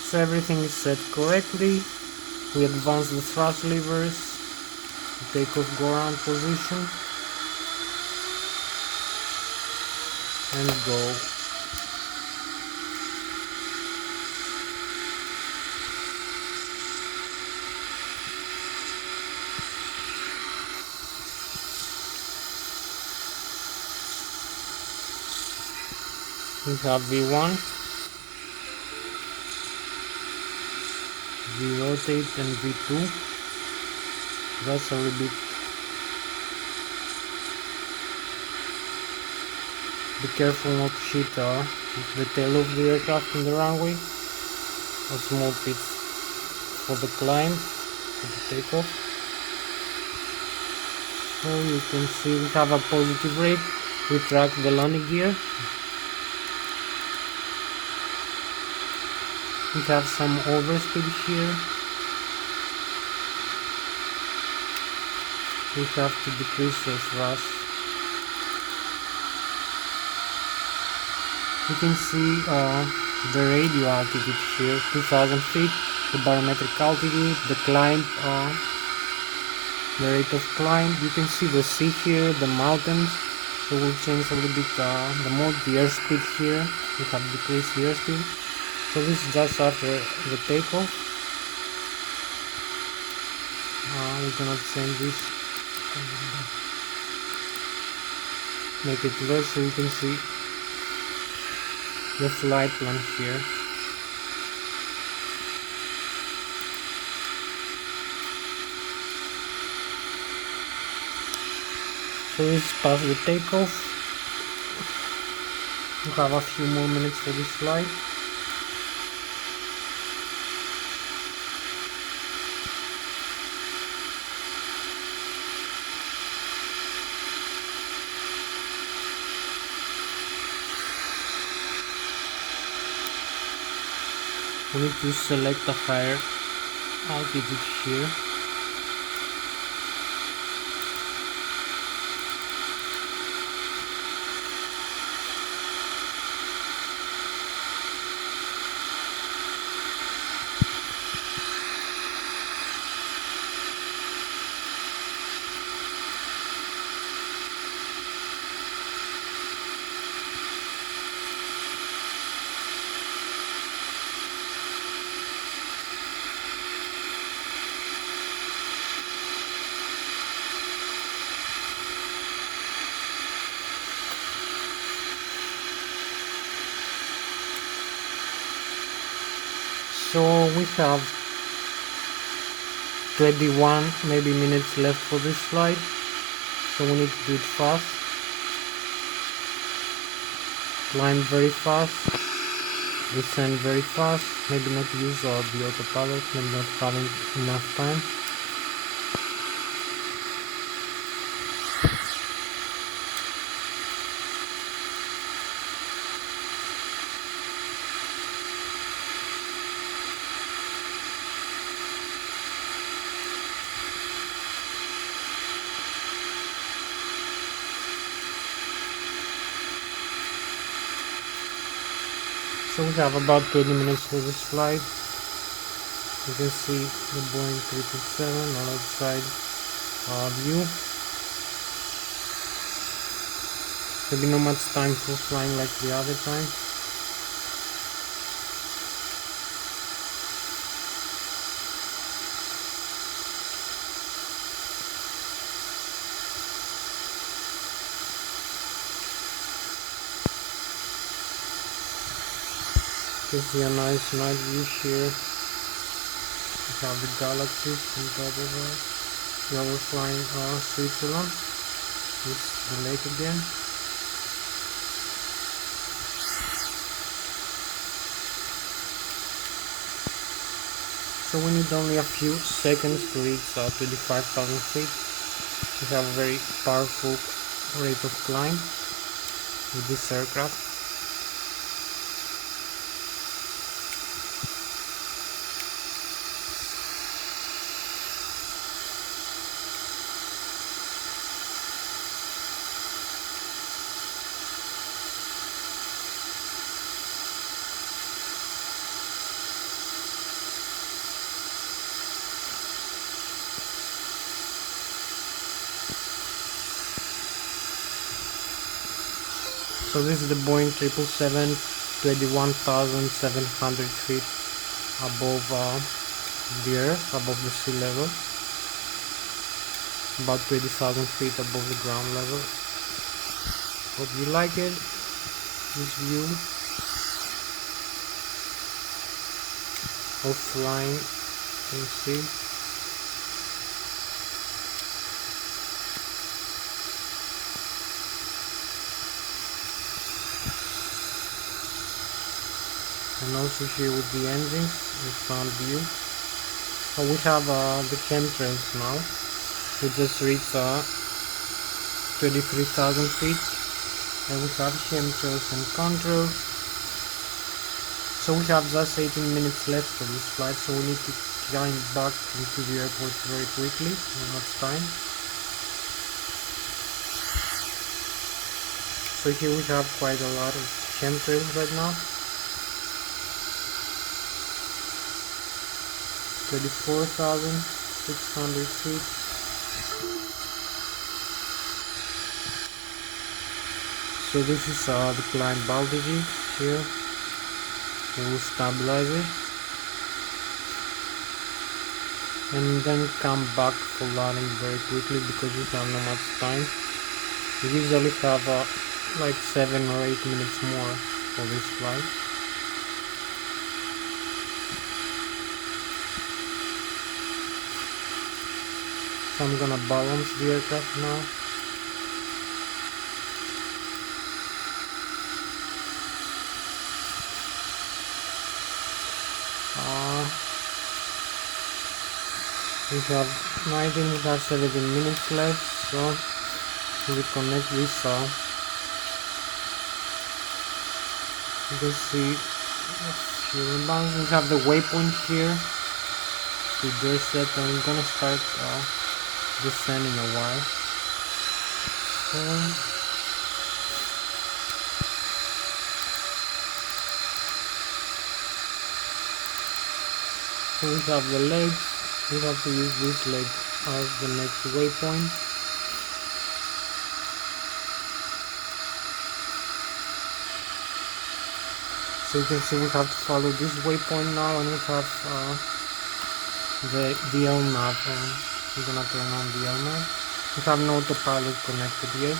So everything is set correctly. We advance the thrust levers to take off go around position and go. We have V1, V rotate and V2. That's a little bit. Be careful not to hit the tail of the aircraft in the runway. A small pitch for the climb, for the takeoff. So you can see we have a positive rate. We track the landing gear. We have some overspeed here. We have to decrease the thrust. You can see the radio altitude here, 2000 feet, the barometric altitude, the climb, the rate of climb. You can see the sea here, the mountains. So we'll change a little bit the mode, the airspeed here. We have decreased the airspeed. So this is just after the takeoff. We cannot change this. Make it less so you can see the flight plan here. So this is past the takeoff. We have a few more minutes for this flight. We need to select a higher altitude here. So we have 21 maybe minutes left for this flight, so we need to do it fast. climb very fast, descend very fast, maybe not use the autopilot, maybe not having enough time. So we have about 20 minutes for this flight. You can see the Boeing 777 on outside view. Maybe not much time for flying like the other time. You can see a nice night view here. We have the galaxies on top of us. We are flying Switzerland. This is the lake again. So we need only a few seconds to reach 25,000 feet. We have a very powerful rate of climb with this aircraft. So this is the Boeing 777, 21,700 feet above the earth, above the sea level, about 20,000 feet above the ground level. Hope you like it, this view of flying in sea. And also here with the engines in front view. So we have the chemtrails now. We just reached 23,000 feet, and we have chemtrails and control. So we have just 18 minutes left for this flight, so we need to climb back into the airport very quickly, not much time. So here we have quite a lot of chemtrails right now. 34,600 feet. So this is the climb altitude here. We will stabilize it and then come back for landing very quickly because we have not much time. We usually have like 7 or 8 minutes more for this flight. So I'm gonna balance the aircraft now. We have 19, we have 17 minutes left, so we connect this. You can see we have the waypoint here. We just set, and we're gonna start descend in a while. So we have the legs. We have to use this leg as the next waypoint. So you can see we have to follow this waypoint now, and we have the LNAV. We're gonna turn on the LNAV. We have no autopilot connected yet.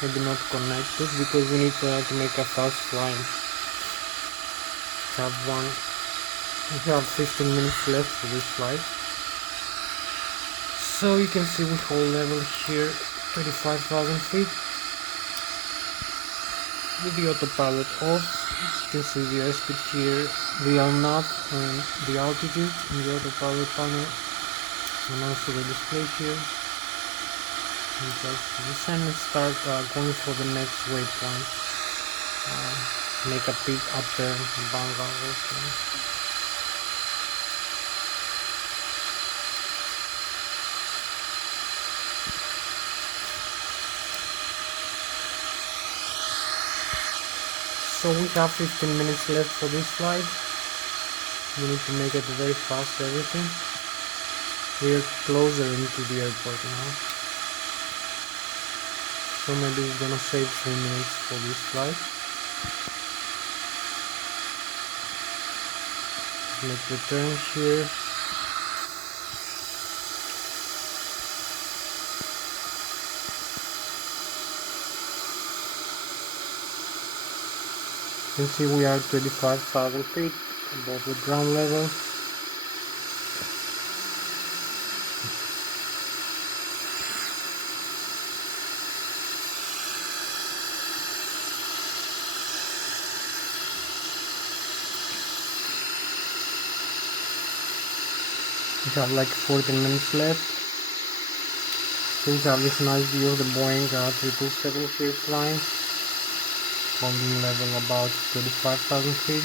Maybe not connected because we need to make a fast flying. We have 15 minutes left for this flight. So you can see we hold level here 25,000 feet. with the autopilot off, you can see the airspeed here, the nav and the altitude in the autopilot panel, and also the display here. We just descend and start going for the next waypoint. Make a peak upturn Bangalore. Okay. So we have 15 minutes left for this flight. We need to make it very fast, everything. We are closer into the airport now. So maybe we're gonna save 3 minutes for this flight. Make the turn here. You can see we are 25,000 feet above the ground level. We have like 14 minutes left. So we have this nice view of the Boeing 777 here flying, holding level about 35,000 feet.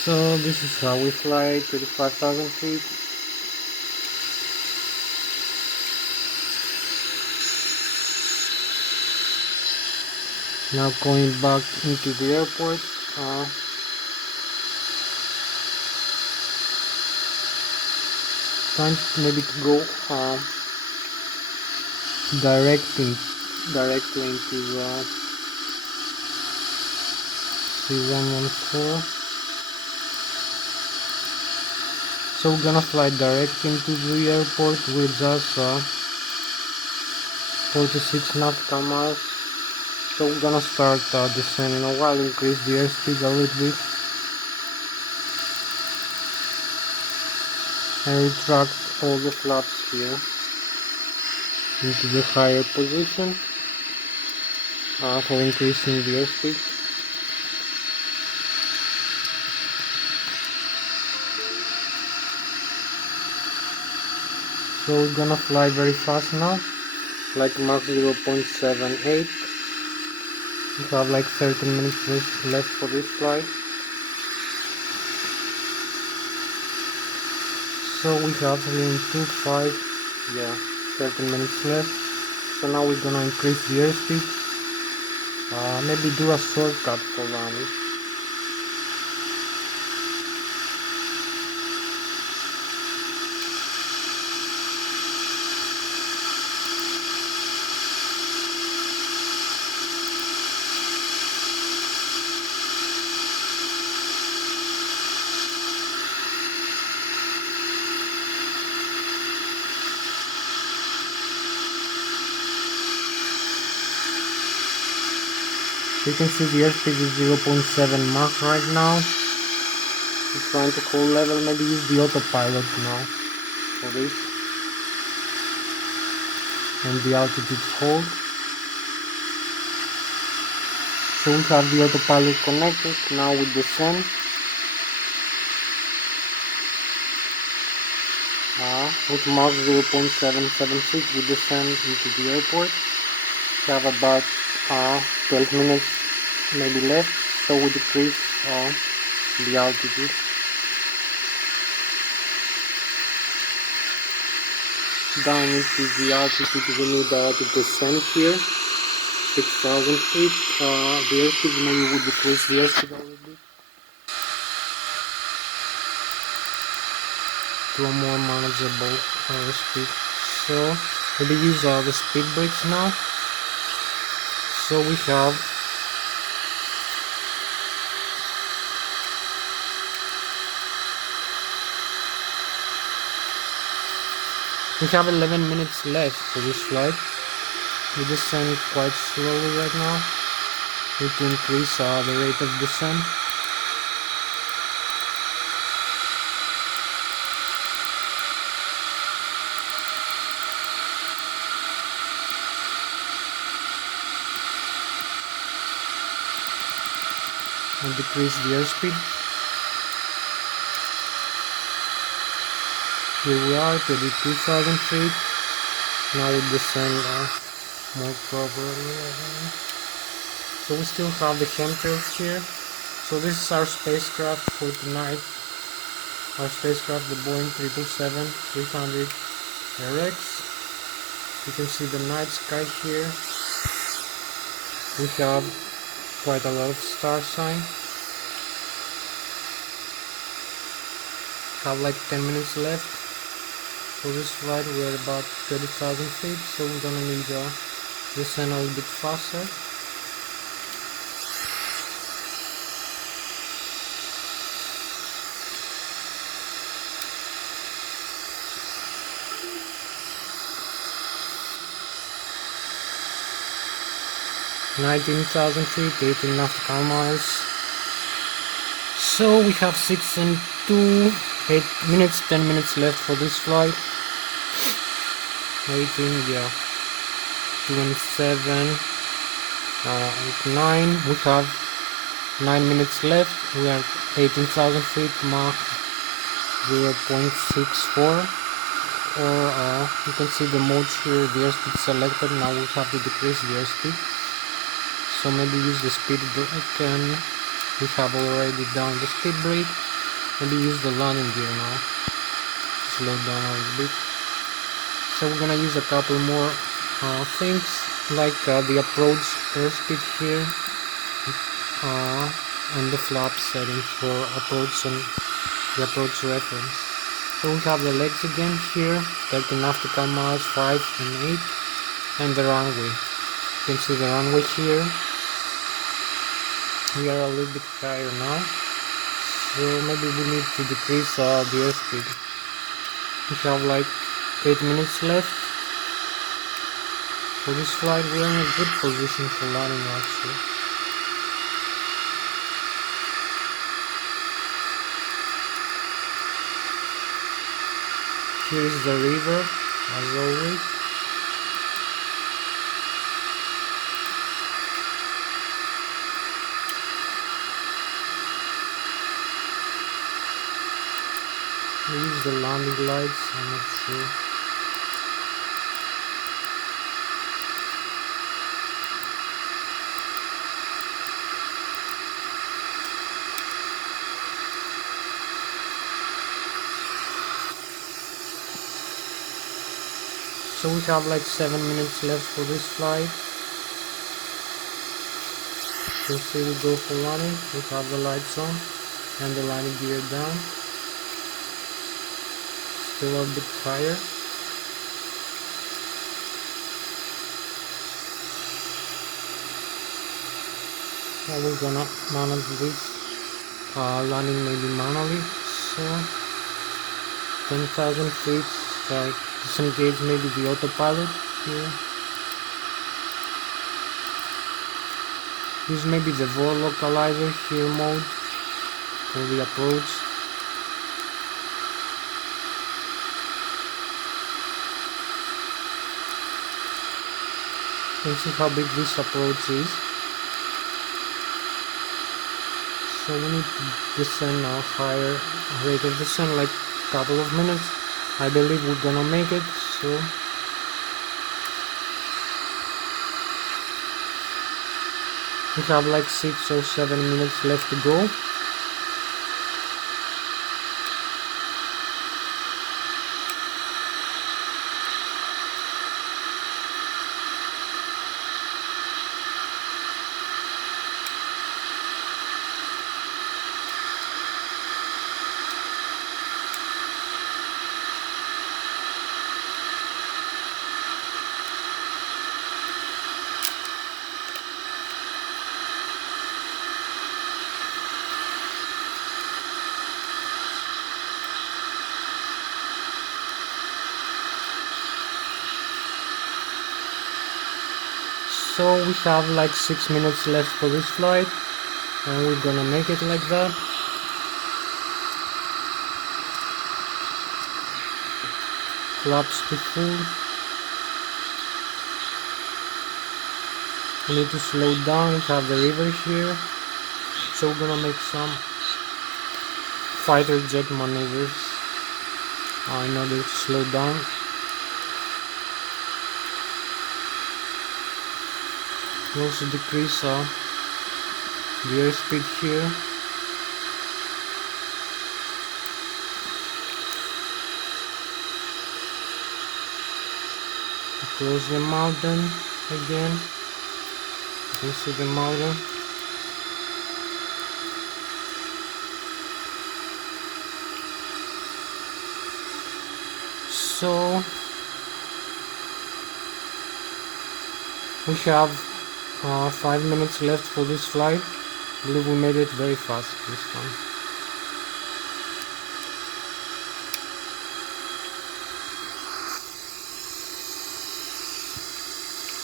So this is how we fly 35,000 feet. Now going back into the airport. Trying maybe to go directly into C114. So we're gonna fly direct into the airport with just 46 nautical miles. So we're gonna start descending a while, increase the airspeed a little bit, and retract all the flaps here into the higher position for increasing the airspeed. So we're gonna fly very fast now, like Mach 0.78. We have like 13 minutes left for this flight. So we have 3.25, yeah, 13 minutes left. So now we're gonna increase the airspeed, maybe do a shortcut for landing. You can see the airspeed is 0.7 Mach right now. We're trying to hold level, maybe use the autopilot now for this. And the altitude hold. So we have the autopilot connected, now we descend. With Mach 0.776 we descend into the airport. We have about 12 minutes maybe left, so we decrease the altitude. Down into the altitude we need to descend here, 6,000 feet. The airspeed, maybe we decrease the airspeed a little bit to a more manageable airspeed. So maybe use the speed brakes now. So we have 11 minutes left for this flight. We descend quite slowly right now. need to increase the rate of descent. And decrease the airspeed. Here we are, 32,000 feet. Now we descend more properly. So we still have the chemtrails here. So this is our spacecraft for tonight. Our spacecraft, the Boeing 777-300 RX. You can see the night sky here. We have quite a lot of star sign. Have like 10 minutes left for this flight. We're about 30,000 feet, so we're gonna need to descend a little bit faster. (19,000 feet, 18 nautical miles). So we have 6 and 2, 8 minutes, 10 minutes left for this flight. 18, yeah, 2 and 7, 8, 9. We have 9 minutes left. We are 18,000 feet, Mach 0.64. Or you can see the modes here, the airspeed selected. Now we have to decrease the airspeed. So maybe use the speed brake, and we have already done the speed brake. Maybe use the landing gear now. Slow down a little bit. So we're gonna use a couple more things, like the approach airspeed here, and the flap setting for approach and the approach reference. So we have the legs again here, 30 nautical miles, 5 and 8, and the runway. You can see the runway here. We are a little bit higher now, so maybe we need to decrease the airspeed. We have like 8 minutes left for this flight. We are in a good position for landing actually. Here is the river, as always. Use the landing lights, I'm not sure. So we have like 7 minutes left for this flight. You can see we go for landing. We have the lights on and the landing gear down. Still a bit higher. Now we're gonna manage this landing maybe manually. So 10,000 feet, like disengage maybe the autopilot here. Use maybe the vol localizer here mode for the approach. You can see how big this approach is. So we need to descend a higher rate of descent, like a couple of minutes. I believe we're gonna make it. So we have like 6 or 7 minutes left to go. So we have like 6 minutes left for this flight, and we're gonna make it like that. Flaps to full. We need to slow down. We have the river here, so we're gonna make some fighter jet maneuvers in order to slow down. We also decrease the airspeed here. Close the mountain again. You can see the mountain. So we have 5 minutes left for this flight. I believe we made it very fast this time.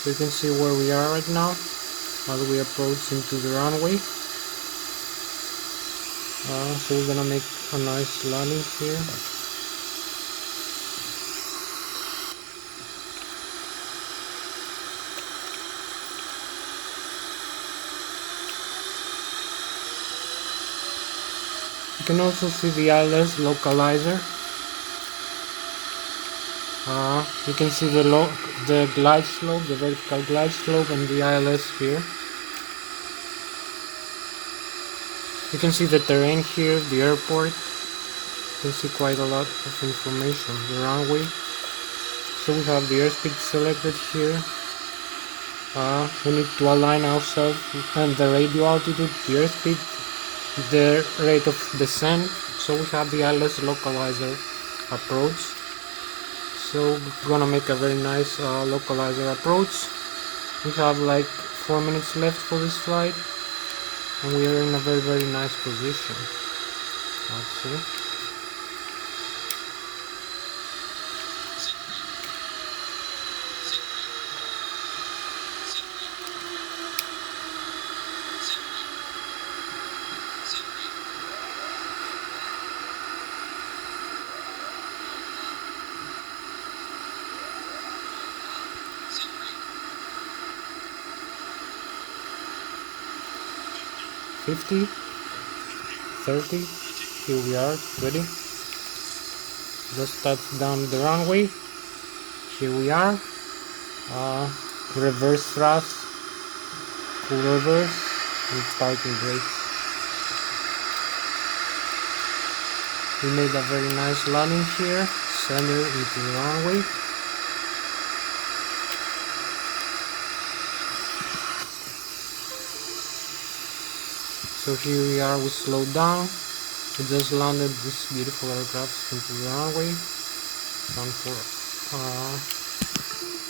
So you can see where we are right now as we approach into the runway. So we're gonna make a nice landing here. You can also see the Lszh localizer. You can see the glide slope, the vertical glide slope, and the Lszh here. You can see the terrain here, the airport. You can see quite a lot of information. The runway. So we have the airspeed selected here. We need to align ourselves and the radio altitude, the airspeed, the rate of descent. So we have the Lszh localizer approach. So we're gonna make a very nice localizer approach. We have like 4 minutes left for this flight, and we are in a very nice position. Let's see. $50, $30, here we are, ready. Just touch down the runway. Here we are. Reverse thrust, full reverse, and parking brakes. We made a very nice landing here, center into the runway. So here we are, we slowed down. We just landed this beautiful aircraft into the runway.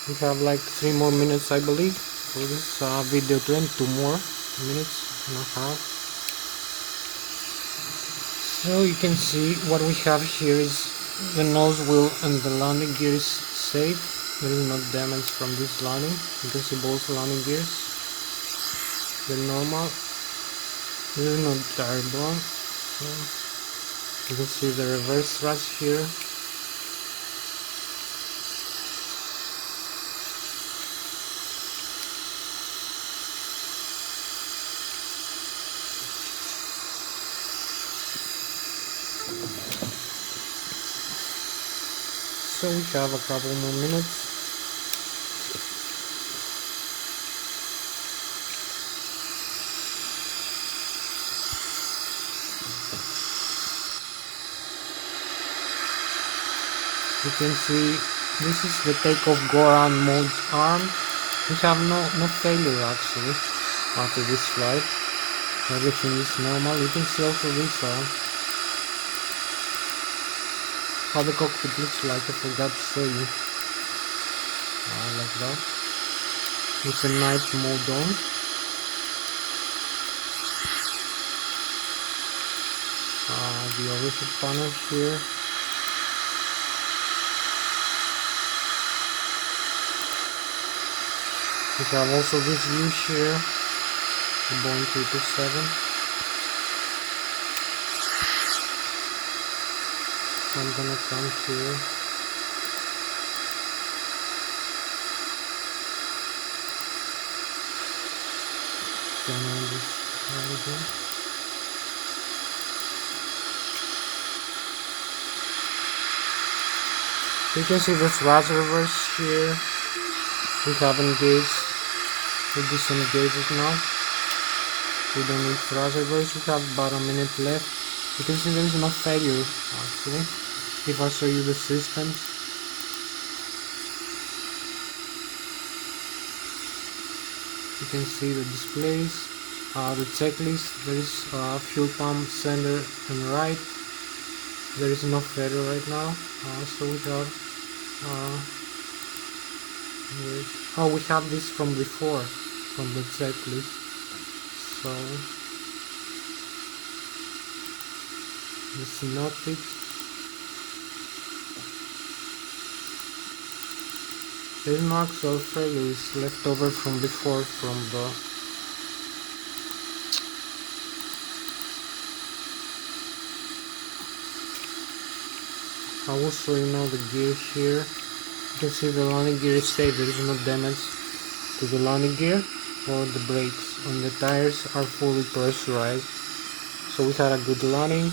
We have like 3 more minutes, I believe, for this video to end. 2 more minutes and a half. So you can see what we have here is the nose wheel and the landing gear is safe. There is no damage from this landing. You can see both landing gears. They're normal. There is no tire blown. So you can see the reverse thrust here. So we have a couple more minutes. You can see this is the takeoff go around mode arm. We have no failure actually after this flight. Everything is normal. You can see also this how the cockpit looks like. I forgot to show you. Like that. It's a night mode on. The overhead panel here. We have also this view here, the Boeing 777. I'm gonna come here. Turn on this again. You can see the thrust reverse here. We have engaged. We disengage it now. We don't need thrust reverse. We have about a minute left. You can see there is no failure actually. If I show you the systems, you can see the displays, the checklist. There is fuel pump center and right. There is no failure right now. So we have we have this from before, from the checklist. So the synoptics. There is no actual failure. It's left over from before, from the I will show you now the gear here. You can see the landing gear is safe. There is no damage to the landing gear or the brakes, and the tires are fully pressurized. So we had a good landing.